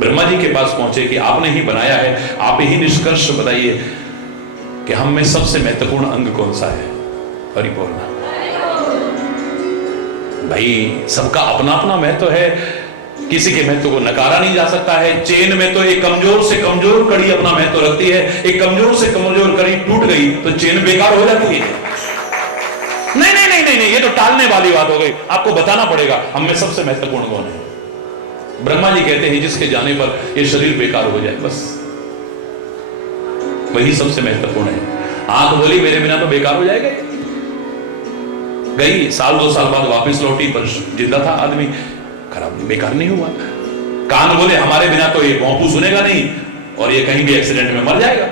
ब्रह्मा जी के पास पहुंचे कि आपने ही बनाया है, आप ही निष्कर्ष बताइए कि हम में सबसे महत्वपूर्ण अंग कौन सा है। परिपूर्ण। भाई सबका अपना अपना महत्व है, किसी के महत्व को नकारा नहीं जा सकता है। चेन में तो एक कमजोर से कमजोर कड़ी अपना महत्व रखती है, एक कमजोर से कमजोर कड़ी टूट गई तो चेन बेकार हो जाती है। नहीं नहीं नहीं नहीं, ये तो टालने वाली बात हो गई। आपको बताना पड़ेगा हम में सबसे महत्वपूर्ण कौन है। ब्रह्मा जी कहते हैं जिसके जाने पर ये शरीर बेकार हो जाए बस वही सबसे महत्वपूर्ण है। आंख बोली मेरे बिना तो बेकार हो जाएगा। गई, साल 2 साल बाद वापस लौटी पर जिंदा था आदमी, खराब बेकार नहीं हुआ। कान बोले हमारे बिना तो ये भौंपू सुनेगा नहीं और ये कहीं भी एक्सीडेंट में मर जाएगा।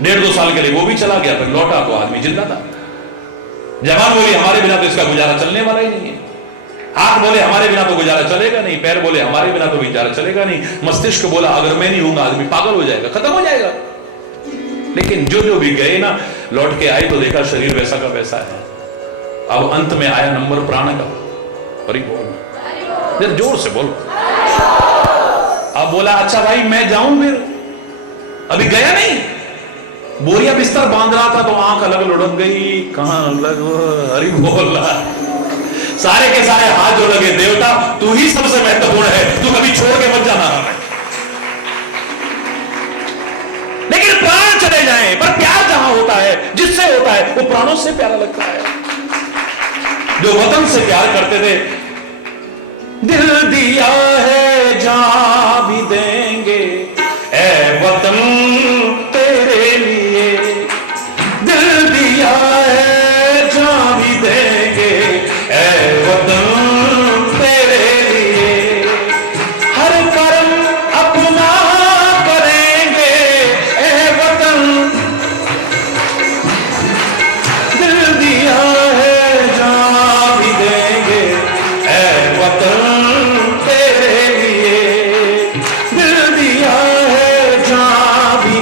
1.5-2 साल के लिए वो भी चला गया, फिर लौटा तो आदमी जिंदा था। जबान बोली हमारे बिना तो इसका गुजारा चलने वाला ही नहीं है। हाथ बोले हमारे बिना तो गुजारा चलेगा नहीं, पैर बोले हमारे बिना तो गुजारा चलेगा नहीं, मस्तिष्क बोला अगर मैं नहीं हूंगा आदमी पागल हो जाएगा, खत्म हो जाएगा। लेकिन जो जो भी गए ना, लौट के आए तो देखा शरीर वैसा का वैसा है। अब अंत में आया नंबर प्राण का। अरे बोल, जोर से बोल। अब बोला अच्छा भाई मैं जाऊं, फिर अभी गया नहीं, बोरिया बिस्तर बांध रहा था तो आंख अलग लुढ़क गई। कहां अलग? अरे बोल रहा, सारे के सारे हाथ जो लगे, देवता तू ही सबसे महत्वपूर्ण है, तू कभी छोड़ के मत जाना हमें। लेकिन प्राण चले जाएं पर प्यार जहां होता है, जिससे होता है वो प्राणों से प्यारा लगता है। जो वतन से प्यार करते थे, दिल दिया है जान भी देंगे ए वतन तेरे लिए, दिल दिया है जान भी देंगे ए वतन तेरे लिए, हर कर्म अपना करेंगे ए वतन, दिल दिया है जान भी देंगे ए वतन तेरे लिए, दिल दिया है जान भी।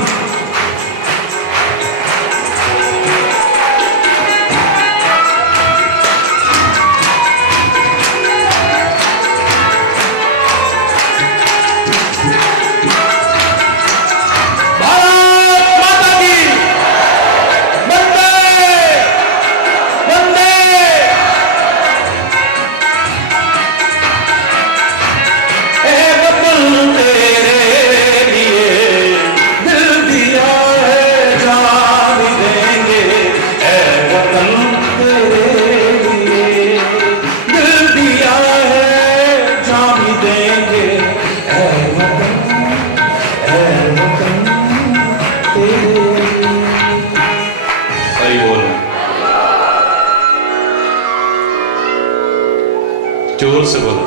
जोर से बोलो।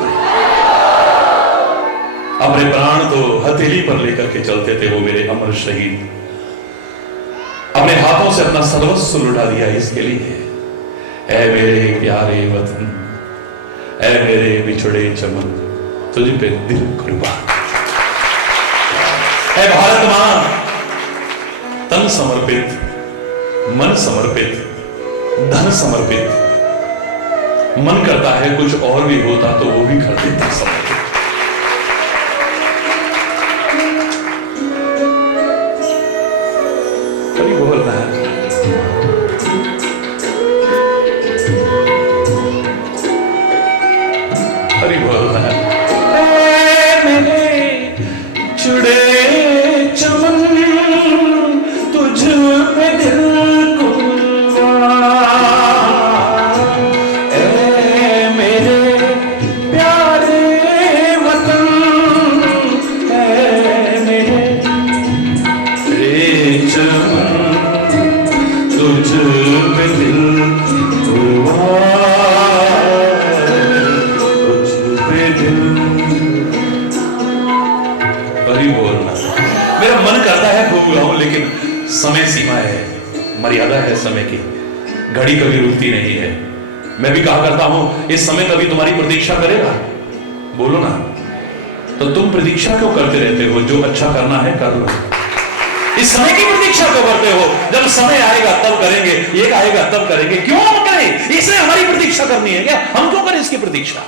अपने प्राण तो हथेली पर लेकर के चलते थे वो मेरे अमर शहीद, अपने हाथों से अपना सर्वस्व लुटा दिया इसके लिए। ऐ मेरे प्यारे वतन, ऐ मेरे बिछड़े चमन, तुझ पे दिल कुर्बान। है भारत मां तन समर्पित, मन समर्पित, धन समर्पित। मन करता है कुछ और भी होता तो वो भी कर देता समर्पित। कभी बोल रहा है हरि बोल रहा है मेरे चुड़े चमन तुझ पे दिल लेकिन समय सीमा है, मर्यादा है समय की, घड़ी कभी रुकती नहीं है। मैं भी कहा करता हूं इस समय कभी तुम्हारी प्रतीक्षा करेगा? बोलो ना। तो तुम प्रतीक्षा क्यों करते रहते हो? जो अच्छा करना है कर लो। इस समय की प्रतीक्षा क्यों करते हो? जब समय आएगा तब करेंगे, एक आएगा तब करेंगे। क्यों हम करें? इसलिए हमारी प्रतीक्षा करनी है क्या? हम क्यों करें इसकी प्रतीक्षा?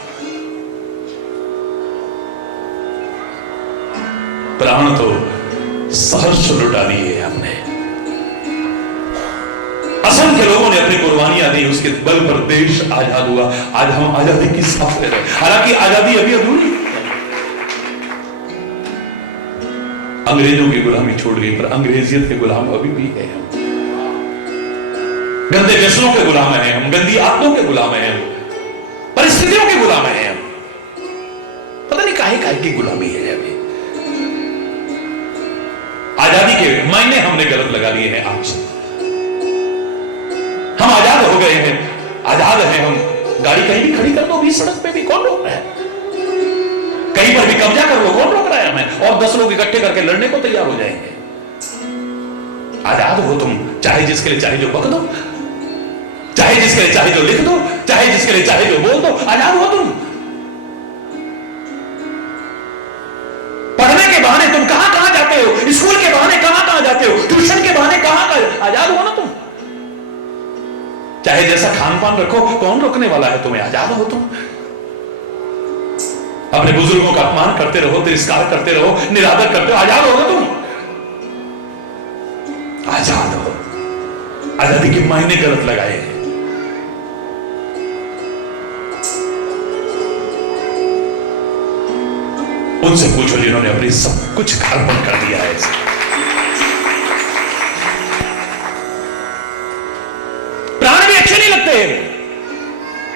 प्राण तो सहर्ष लुटा दिए हमने, असंख्य लोगों ने अपनी कुर्बानियां दी, उसके बल पर देश आजाद हुआ। आज हम आजादी की सांस ले रहे हैं, हालांकि आजादी अभी अधूरी है। अंग्रेजों की गुलामी छोड़ गई, पर अंग्रेजियत के गुलाम अभी भी है हम। गंदे व्यसनों के गुलाम हैं हम, गंदी आदतों के गुलाम हैं हम, परिस्थितियों के गुलाम हैं हम। पता नहीं काहे काहे की गुलामी है अभी। आजादी के मायने हमने गलत लगा लिए हैं। आज हम आजाद हो गए हैं, आजाद हैं हम। गाड़ी कहीं भी खड़ी कर दो, बीच सड़क पे भी, कौन रोक रहा है? कहीं पर भी कब्जा कर लो, कौन रोक रहा है हमें? और 10 लोग इकट्ठे करके लड़ने को तैयार हो जाएंगे। आजाद हो तुम, चाहे जिसके लिए चाहे जो बक दो, चाहे जिसके लिए चाहे जो लिख दो, चाहे जिसके लिए चाहे जो बोल दो। आजाद हो तुम। पढ़ने के बहाने तुम कहां कहां जाते हो, स्कूल के बहाने कहां कहां जाते हो, ट्यूशन के बहाने कहां कहां। आजाद हो ना तुम। चाहे जैसा खान पान रखो, कौन रोकने वाला है तुम्हें? आजाद हो तुम। अपने बुजुर्गों का अपमान करते रहो, तिरस्कार करते रहो, निरादर करते हो। आजाद हो ना तुम। आजाद हो। आजादी के मायने गलत लगाए। उनसे पूछो जिन्होंने अपनी सब कुछ अर्पण कर दिया है। प्राण भी अच्छे नहीं लगते।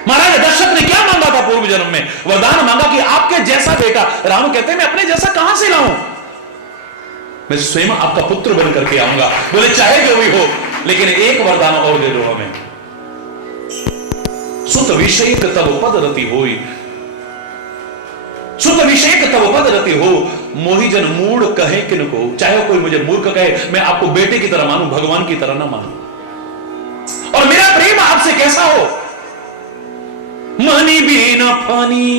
महाराज दशरथ ने क्या मांगा था पूर्व जन्म में? वरदान मांगा कि आपके जैसा बेटा। राम कहते हैं मैं अपने जैसा कहां से लाऊं? मैं स्वयं आपका पुत्र बन करके आऊंगा। बोले चाहे जो भी हो, लेकिन एक वरदान और दे दो हमें। सुत विषयक तब पद रति होई, सुत विषयक तब पद रति हो, मोहि जन मूढ़ कहे किनको। चाहे कोई मुझे मूर्ख कहे, मैं आपको बेटे की तरह मानूं, भगवान की तरह ना मानूं। और मेरा प्रेम आपसे कैसा हो? मनी बिन पानी,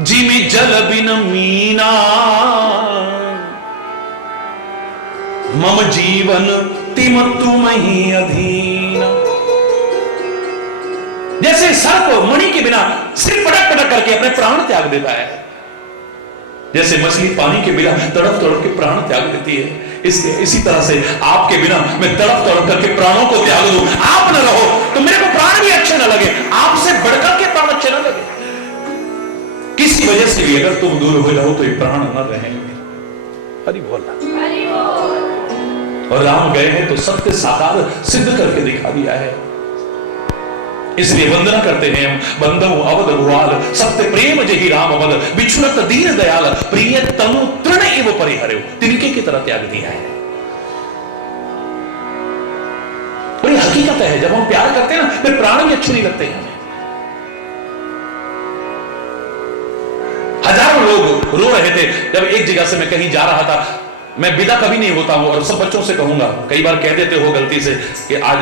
जिमी जल बिन मीना, मम जीवन तिम तुम ही अधीन। जैसे सर्प मणि के बिना सिर पटक पटक करके अपने प्राण त्याग देता है, जैसे मछली पानी के बिना तड़प तड़प के प्राण त्याग देती है, इसी तरह से आपके बिना मैं तड़प तड़प करके प्राणों को त्याग दूं। आप न रहो तो मेरे को प्राण भी अच्छे न लगे, आपसे बढ़कर के प्राण अच्छे न लगे। किसी वजह से भी अगर तुम दूर हो जाओ तो ये प्राण न रहेंगे। हरि बोल। और राम गए हैं तो सत्य साकार सिद्ध करके दिखा दिया है। इसलिए वंदना करते हैं हम। बंदव अवध भुआल, सत्य प्रेम जही राम अवध, बिछुड़त दीन दयाल, प्रिय तनु तृण एव परिहर्यो। तिनके की तरह त्याग दिया है। और ये हकीकत है, जब हम प्यार करते हैं ना, फिर प्राण भी अच्छे नहीं लगते हैं। हजारों लोग रो रहे थे जब एक जगह से मैं कहीं जा रहा था। मैं विदा कभी नहीं होता हूं और सब बच्चों से कहूंगा, कई बार कह देते हो गलती से कि आज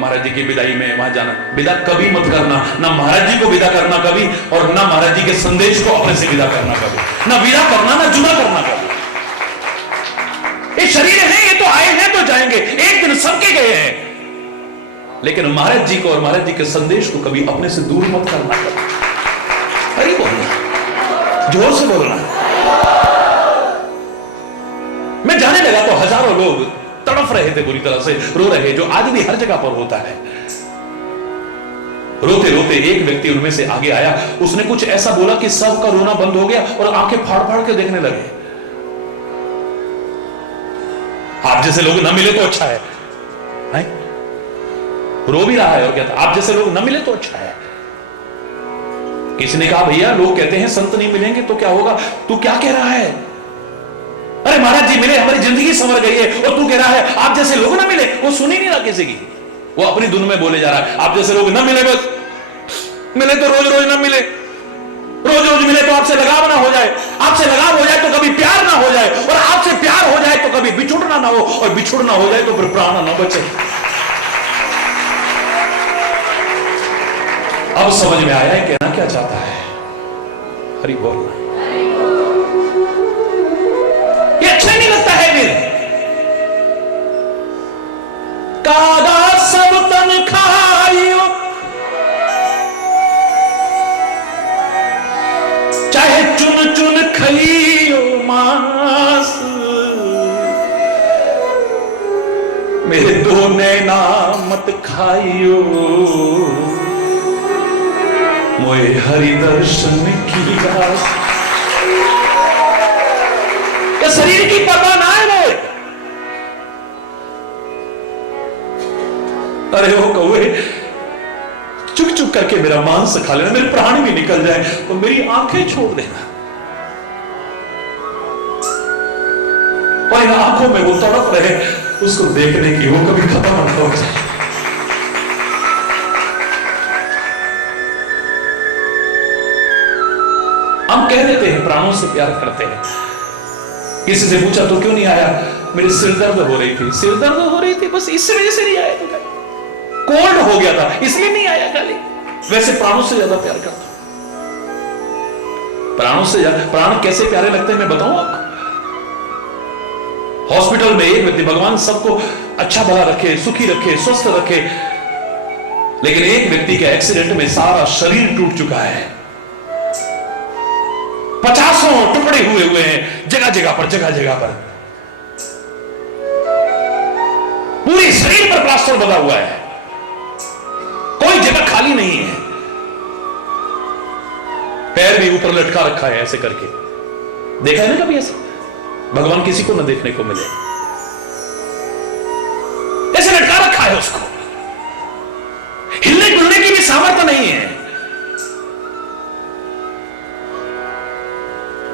महाराज जी की विदाई में वहां जाना। विदा कभी मत करना, ना महाराज जी को विदा करना कभी, और ना महाराज जी के संदेश को अपने से विदा करना कभी। ना विदा करना, ना जुदा करना कभी। जाएंगे, एक दिन सबके गए हैं। लेकिन महाराज जी को और महाराज जी के संदेश को कभी अपने से दूर मत करना। अरे बोलना, जोर से बोलना। मैं जाने लगा तो हजारों लोग तड़फ रहे थे, बुरी तरह से रो रहे, जो आज भी हर जगह पर होता है। रोते रोते एक व्यक्ति उनमें से आगे आया, उसने कुछ ऐसा बोला कि सबका रोना बंद हो गया और आंखें फाड़ फाड़ के देखने लगे। आप जैसे लोग ना मिले तो अच्छा है, रो भी रहा है और कहता आप जैसे लोग ना मिले तो अच्छा है। किसी ने कहा भैया लोग कहते हैं संत नहीं मिलेंगे तो क्या होगा, तू क्या कह रहा है? अरे महाराज जी मिले, हमारी जिंदगी संवर गई है, और तू कह रहा है आप जैसे लोग ना मिले। वो सुन ही नहीं रहा किसी की, वो अपनी धुन में बोले जा रहा है। आप जैसे लोग ना मिले, बस मिले तो रोज रोज ना मिले, रोज रोज मिले तो आपसे लगाव ना हो जाए, आपसे लगाव हो जाए तो कभी प्यार ना हो जाए, और आपसे प्यार हो जाए तो कभी बिछुड़ना ना हो, और बिछुड़ना हो जाए तो फिर प्राण ना बचे। अब समझ में आया है कहना क्या चाहता है। हरि बोल। ये अच्छा नहीं लगता है फिर। कागा सब तन खाइयो, चाहे चुन चुन खाइयो मांस, मेरे दो नैना मत खाइयो, मोए हरि दर्शन की आस। क्या शरीर की परवाह ना है मोए? अरे वो कौवे चुक चुक करके मेरा मांस खा लेना, मेरे प्राण भी निकल जाए तो मेरी आंखें छोड़ देना। और इन आंखों में वो तड़प रहे उसको देखने की, वो कभी खत्म ना हो जाए। हम कह देते हैं प्राणों से प्यार करते हैं। किसी से पूछा तो क्यों नहीं आया? मेरी सिर दर्द हो रही थी। सिर दर्द हो रही थी बस, इस वजह से नहीं आया? तो कोल्ड हो गया था इसलिए नहीं आया खाली। वैसे प्राणों से ज्यादा प्यार करता हूं, प्राणों से ज्यादा। प्राण कैसे प्यारे लगते हैं मैं बताऊं आपको। हॉस्पिटल में एक व्यक्ति, भगवान सबको अच्छा भला रखे, सुखी रखे, स्वस्थ रखे, लेकिन एक व्यक्ति के एक्सीडेंट में सारा शरीर टूट चुका है, 50 टुकड़े हुए हैं जगह जगह पर, पूरे शरीर पर प्लास्टर बंधा हुआ है, कोई जगह खाली नहीं है, पैर भी ऊपर लटका रखा है ऐसे करके। देखा है ना कभी ऐसे? भगवान किसी को न देखने को मिले, ऐसे लटका रखा है उसको, हिलने डुलने की भी सामर्थ्य नहीं है,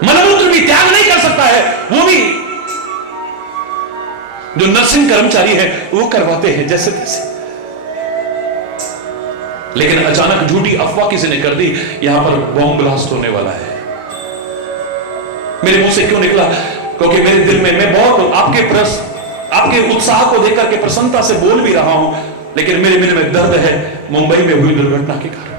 मलमूत्र भी त्याग नहीं कर सकता है। वो भी जो नर्सिंग कर्मचारी है वो करवाते हैं जैसे तैसे। लेकिन अचानक झूठी अफवाह किसी ने कर दी, यहां पर बॉम्ब ब्लास्ट होने वाला है। मेरे मुंह से क्यों निकला? क्योंकि मेरे दिल में, मैं बहुत आपके उत्साह को देख करके प्रसन्नता से बोल भी रहा हूं, लेकिन मेरे दिल में दर्द है मुंबई में हुई दुर्घटना के कारण।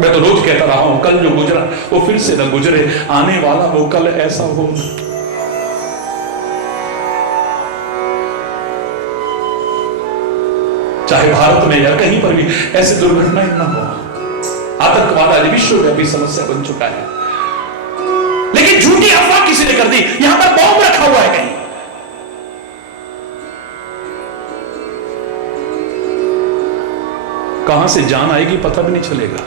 मैं तो रोज कहता रहा हूं कल जो गुजरा वो फिर से न गुजरे, आने वाला वो कल ऐसा हो। चाहे भारत में या कहीं पर भी ऐसी दुर्घटनाएं न हो। आतंकवाद आज विश्वव्यापी समस्या बन चुका है, लेकिन झूठी अफवाह किसी ने कर दी यहां पर बॉम्ब रखा हुआ है कहीं। कहां से जान आएगी पता भी नहीं चलेगा,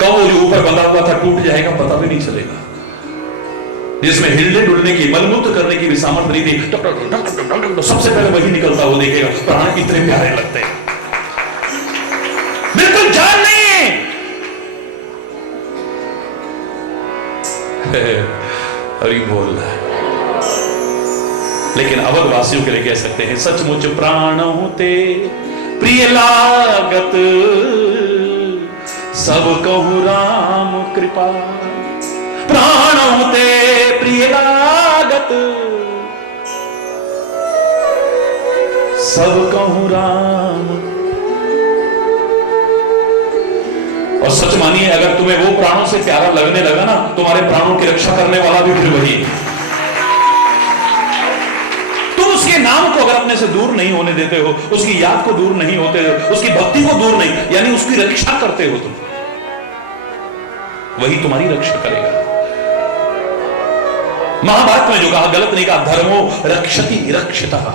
कब वो जो ऊपर बंधा हुआ था टूट जाएगा पता भी नहीं चलेगा। जिसमें हिलने डुलने की, मलमूत्र करने की भी सामर्थ्य नहीं थी, तो सबसे पहले वही निकलता वो देखेगा। प्राण कितने प्यारे लगते हैं, बिल्कुल जान नहीं है। हरि बोल। लेकिन अवध वासियों के लिए कह सकते हैं सचमुच प्राण होते प्रिय लागत, सब कहूं राम कृपा। प्राण होते प्रिय लागत, सब कहूं राम। और सच मानिए, अगर तुम्हें वो प्राणों से प्यारा लगने लगा ना, तुम्हारे प्राणों की रक्षा करने वाला भी फिर वही है। तुम उसके नाम को अगर अपने से दूर नहीं होने देते हो, उसकी याद को दूर नहीं होते हो, उसकी भक्ति को दूर नहीं, यानी उसकी रक्षा करते हो तुम, वही तुम्हारी रक्षा करेगा। महाभारत में जो कहा, गलत नहीं कहा, धर्मो रक्षति रक्षितः।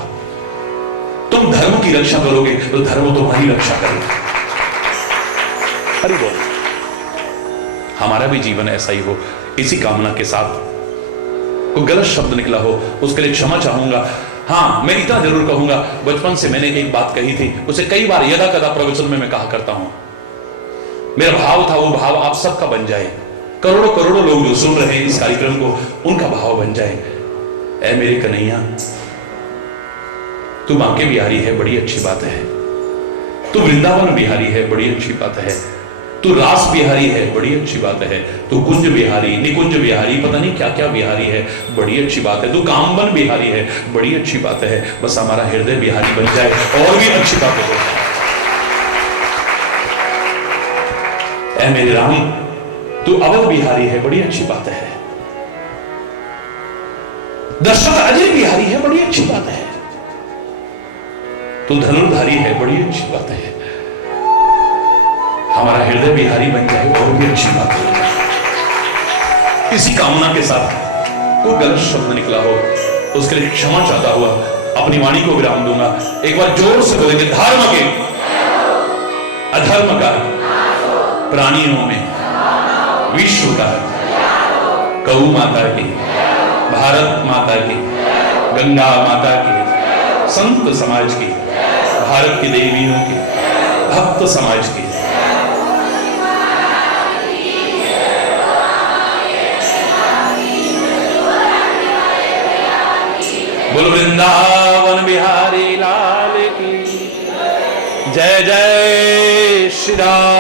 तुम धर्म की रक्षा करोगे तो धर्म तुम्हारी रक्षा करेगा। हरि बोल। हमारा भी जीवन ऐसा ही हो, इसी कामना के साथ। कोई गलत शब्द निकला हो उसके लिए क्षमा चाहूंगा। हाँ, मैं इतना जरूर कहूंगा, बचपन से मैंने एक बात कही थी, उसे कई बार यदा कदा प्रवचन में मैं कहा करता हूं। मेरा भाव था, वो भाव आप सबका बन जाए। करोड़ों करोड़ों लोग जो सुन रहे हैं इस कार्यक्रम को, उनका भाव बन जाए। ऐ मेरे कन्हैया, तू बांके बिहारी है, बड़ी अच्छी बात है। तू वृंदावन बिहारी है, बड़ी अच्छी बात है। तू रास बिहारी है, बड़ी अच्छी बात है। तू कुंज बिहारी, निकुंज बिहारी, पता नहीं क्या क्या बिहारी है, बड़ी अच्छी बात है। तू कामबन बिहारी है, बड़ी अच्छी बात है। बस हमारा हृदय बिहारी बन जाए और भी अच्छी बातें हो जाए। ऐ मेरे राम, तू अवध बिहारी है, बड़ी अच्छी बात है। दशरथ अजय बिहारी है, बड़ी अच्छी बात है। तू धनुर्धारी है, बड़ी अच्छी बात है। हमारा हृदय बिहारी बन जाए और भी अच्छी बात है। इसी कामना के साथ कोई गलत शब्द निकला हो उसके लिए क्षमा चाहता हुआ अपनी वाणी को विराम दूंगा। एक बार जोर से बोलेंगे, धर्म के अधर्म का प्राणियों में विश्व का, गौ माता की, भारत माता की, गंगा माता की, संत समाज की, भारत की देवियों की, भक्त समाज की। बोल वृंदावन बिहारी लाल की जय। जय श्री राम।